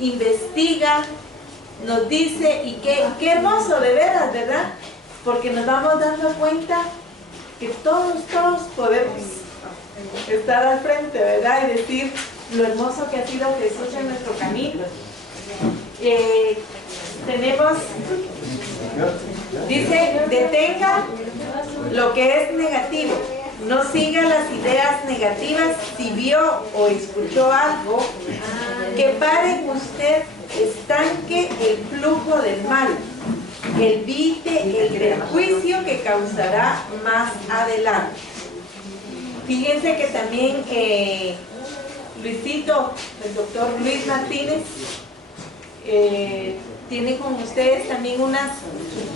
investiga, nos dice, y qué hermoso de veras, ¿verdad? Porque nos vamos dando cuenta que todos podemos estar al frente, ¿verdad? Y decir lo hermoso que ha sido Jesús en nuestro camino. Tenemos, dice, detenga lo que es negativo. No siga las ideas negativas. Si vio o escuchó algo, que pare usted, estanque el flujo del mal, evite el perjuicio que causará más adelante. Fíjense que también Luisito, el doctor Luis Martínez, tiene con ustedes también unas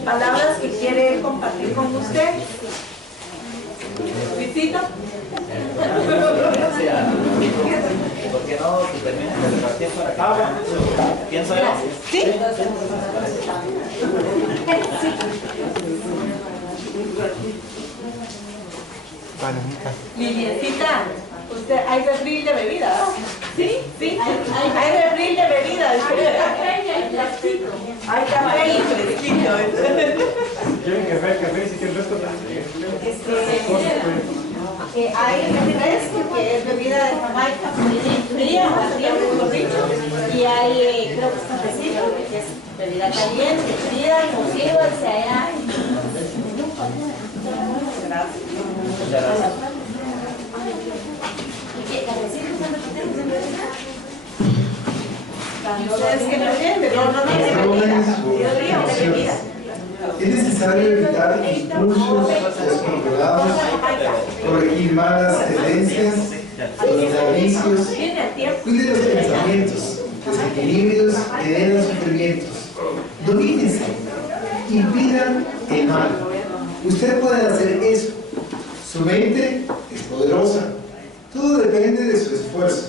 palabras que quiere compartir con ustedes. Luisito. ¿Por qué no te terminas de repartir para que pienso yo? ¿Sí? Liliecita, usted, hay refril de bebida, ¿verdad? ¿Sí? Sí, hay refril de bebida. Hay café y fresquito. ¿Quieren café? Si quieren refresco. Hay refresco que es bebida de Jamaica fría, muy rico, y hay creo que es cafecito, que es bebida caliente, fría, cocido, y se halla. Gracias. Muchas gracias. ¿Y qué cafecito son los que tenemos? Ustedes que no entienden, es necesario evitar impulsos descontrolados, corregir malas tendencias, dominar vicios, cuide los pensamientos, desequilibrios que generan sufrimientos, domínense, impidan el mal. Usted puede hacer eso. Su mente es poderosa. Todo depende de su esfuerzo.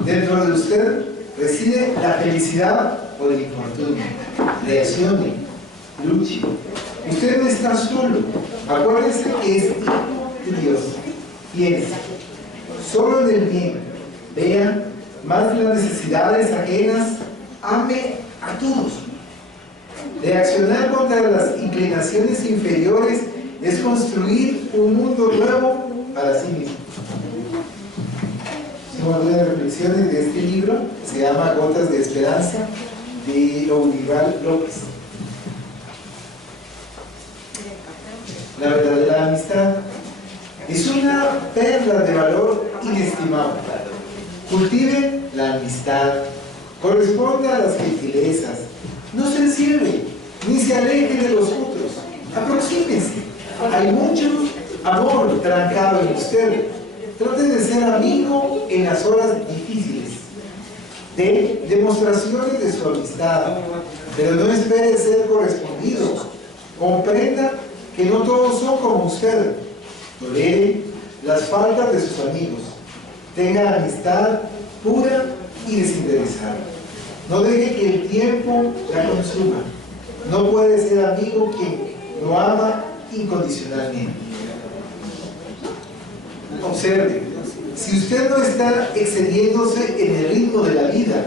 Dentro de usted reside la felicidad o el infortunio. Reaccione, luche. Usted no está solo. Acuérdese que es hijo de Dios. Piense solo en el bien. Vea más las necesidades ajenas. Ame a todos. Reaccionar contra las inclinaciones inferiores es construir un mundo nuevo para sí mismo. Son algunas reflexiones de este libro, se llama Gotas de Esperanza, de Olival López. La verdadera amistad es una perla de valor inestimable. Cultive la amistad, corresponda a las gentilezas, no se encierre, ni se aleje de los otros, aproxímense. Hay mucho amor trancado en usted. Trate de ser amigo en las horas difíciles. De demostraciones de su amistad, pero no espere ser correspondido. Comprenda que no todos son como usted. Tolere las faltas de sus amigos. Tenga amistad pura y desinteresada. No deje que el tiempo la consuma. No puede ser amigo quien lo ama incondicionalmente. Observe, si usted no está excediéndose en el ritmo de la vida,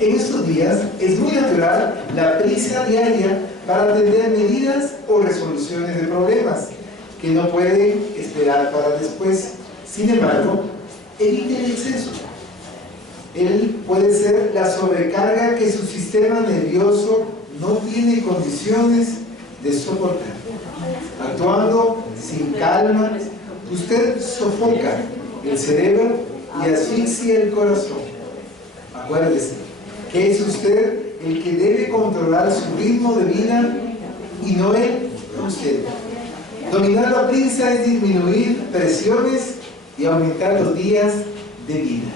en estos días es muy natural la prisa diaria para atender medidas o resoluciones de problemas que no pueden esperar para después. Sin embargo, evite el exceso. Él puede ser la sobrecarga que su sistema nervioso no tiene condiciones de soportar. Actuando sin calma, usted sofoca el cerebro y asfixia el corazón. Acuérdese que es usted el que debe controlar su ritmo de vida y no él usted. Dominar la prisa es disminuir presiones y aumentar los días de vida.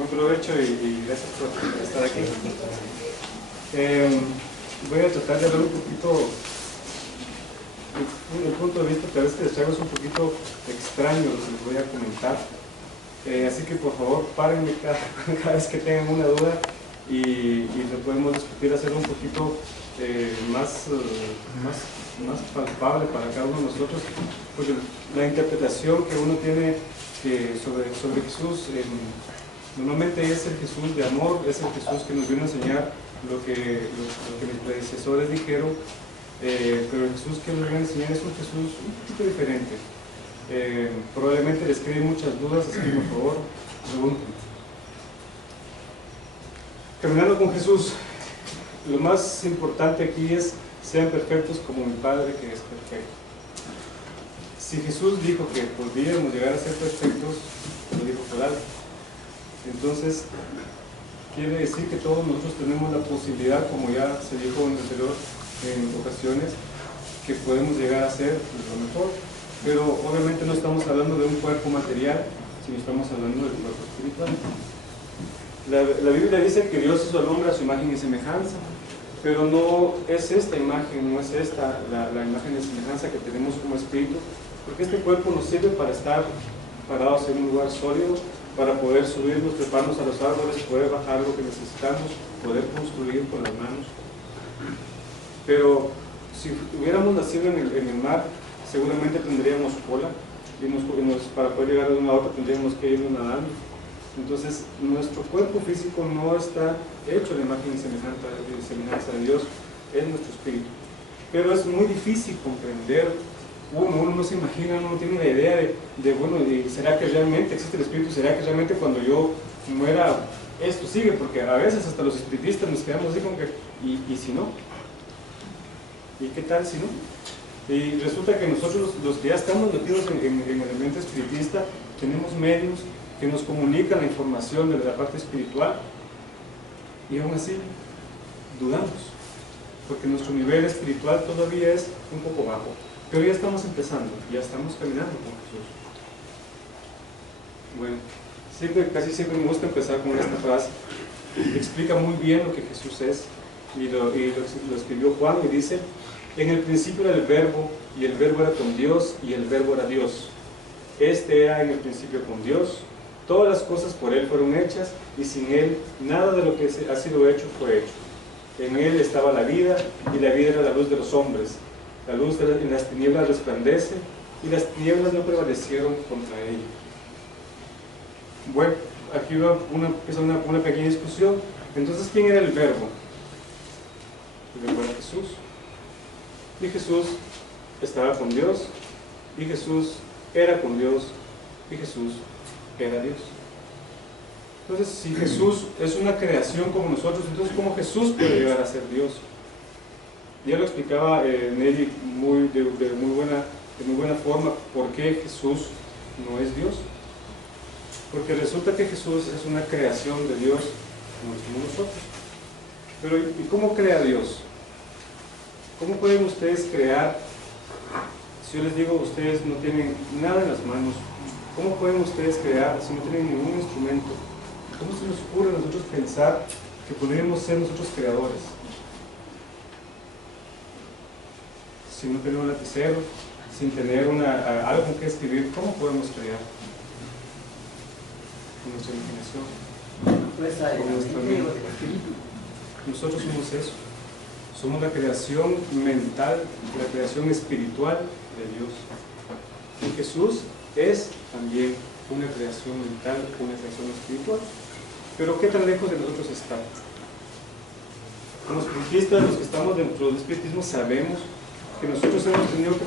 Buen provecho y gracias por estar aquí. Voy a tratar de hablar un poquito, un punto de vista tal vez que les traigo es un poquito extraño lo que les voy a comentar. Así que por favor párenme cada vez que tengan una duda y lo podemos discutir, hacerlo un poquito más palpable para cada uno de nosotros, porque la interpretación que uno tiene sobre Jesús normalmente es el Jesús de amor, es el Jesús que nos vino a enseñar lo que mis predecesores dijeron, pero el Jesús que nos viene a enseñar es un Jesús un poquito diferente. Probablemente les queden muchas dudas, así que por favor pregunten. Caminando con Jesús, lo más importante aquí es: sean perfectos como mi Padre que es perfecto. Si Jesús dijo que podíamos llegar a ser perfectos, lo dijo por algo. Entonces quiere decir que todos nosotros tenemos la posibilidad, como ya se dijo en ocasiones, que podemos llegar a ser lo mejor. Pero obviamente no estamos hablando de un cuerpo material, sino estamos hablando del cuerpo espiritual. La Biblia dice que Dios hizo al hombre a su imagen y semejanza, pero no es esta imagen, no es esta la imagen de semejanza que tenemos como espíritu, porque este cuerpo nos sirve para estar parados en un lugar sólido, para poder subirnos, treparnos a los árboles, poder bajar lo que necesitamos, poder construir con las manos. Pero si hubiéramos nacido en el mar, seguramente tendríamos cola y para poder llegar de una a otra tendríamos que ir nadando. Entonces nuestro cuerpo físico no está hecho de imagen y semejanza de Dios, es nuestro espíritu. Pero es muy difícil comprender, uno no se imagina, uno no tiene una idea de bueno, ¿será que realmente existe el espíritu? ¿Será que realmente cuando yo muera esto sigue? Porque a veces hasta los espiritistas nos quedamos así como que, ¿y si no? ¿Y qué tal si no? Y resulta que nosotros, los que ya estamos metidos en el elemento espiritista, tenemos medios que nos comunican la información de la parte espiritual, y aún así dudamos, porque nuestro nivel espiritual todavía es un poco bajo, pero ya estamos empezando, ya estamos caminando con Jesús. Bueno, casi siempre me gusta empezar con esta frase, explica muy bien lo que Jesús es, y lo escribió Juan y dice: en el principio era el verbo, y el verbo era con Dios, y el verbo era Dios. Este era en el principio con Dios. Todas las cosas por Él fueron hechas, y sin Él nada de lo que ha sido hecho fue hecho. En Él estaba la vida, y la vida era la luz de los hombres. La luz en las tinieblas resplandece, y las tinieblas no prevalecieron contra ella. Bueno, aquí empieza una pequeña discusión. Entonces, ¿quién era el verbo? El verbo era Jesús. Y Jesús estaba con Dios, y Jesús era con Dios, y Jesús era Dios. Entonces, si Jesús es una creación como nosotros, entonces ¿cómo Jesús puede llegar a ser Dios? Ya lo explicaba Nelly de muy buena forma por qué Jesús no es Dios. Porque resulta que Jesús es una creación de Dios como somos nosotros. Pero ¿y cómo crea Dios? ¿Cómo pueden ustedes crear? Si yo les digo, ustedes no tienen nada en las manos, ¿cómo pueden ustedes crear si no tienen ningún instrumento? ¿Cómo se nos ocurre a nosotros pensar que podríamos ser nosotros creadores? Si no tenemos un lapicero, sin tener algo con que escribir, ¿cómo podemos crear? Con nuestra imaginación, con nuestra mente. Nosotros somos eso. Somos la creación mental, la creación espiritual de Dios. Y Jesús es también una creación mental, una creación espiritual. Pero ¿qué tan lejos de nosotros está? Como espiritistas, los que estamos dentro del espiritismo, sabemos que nosotros hemos tenido que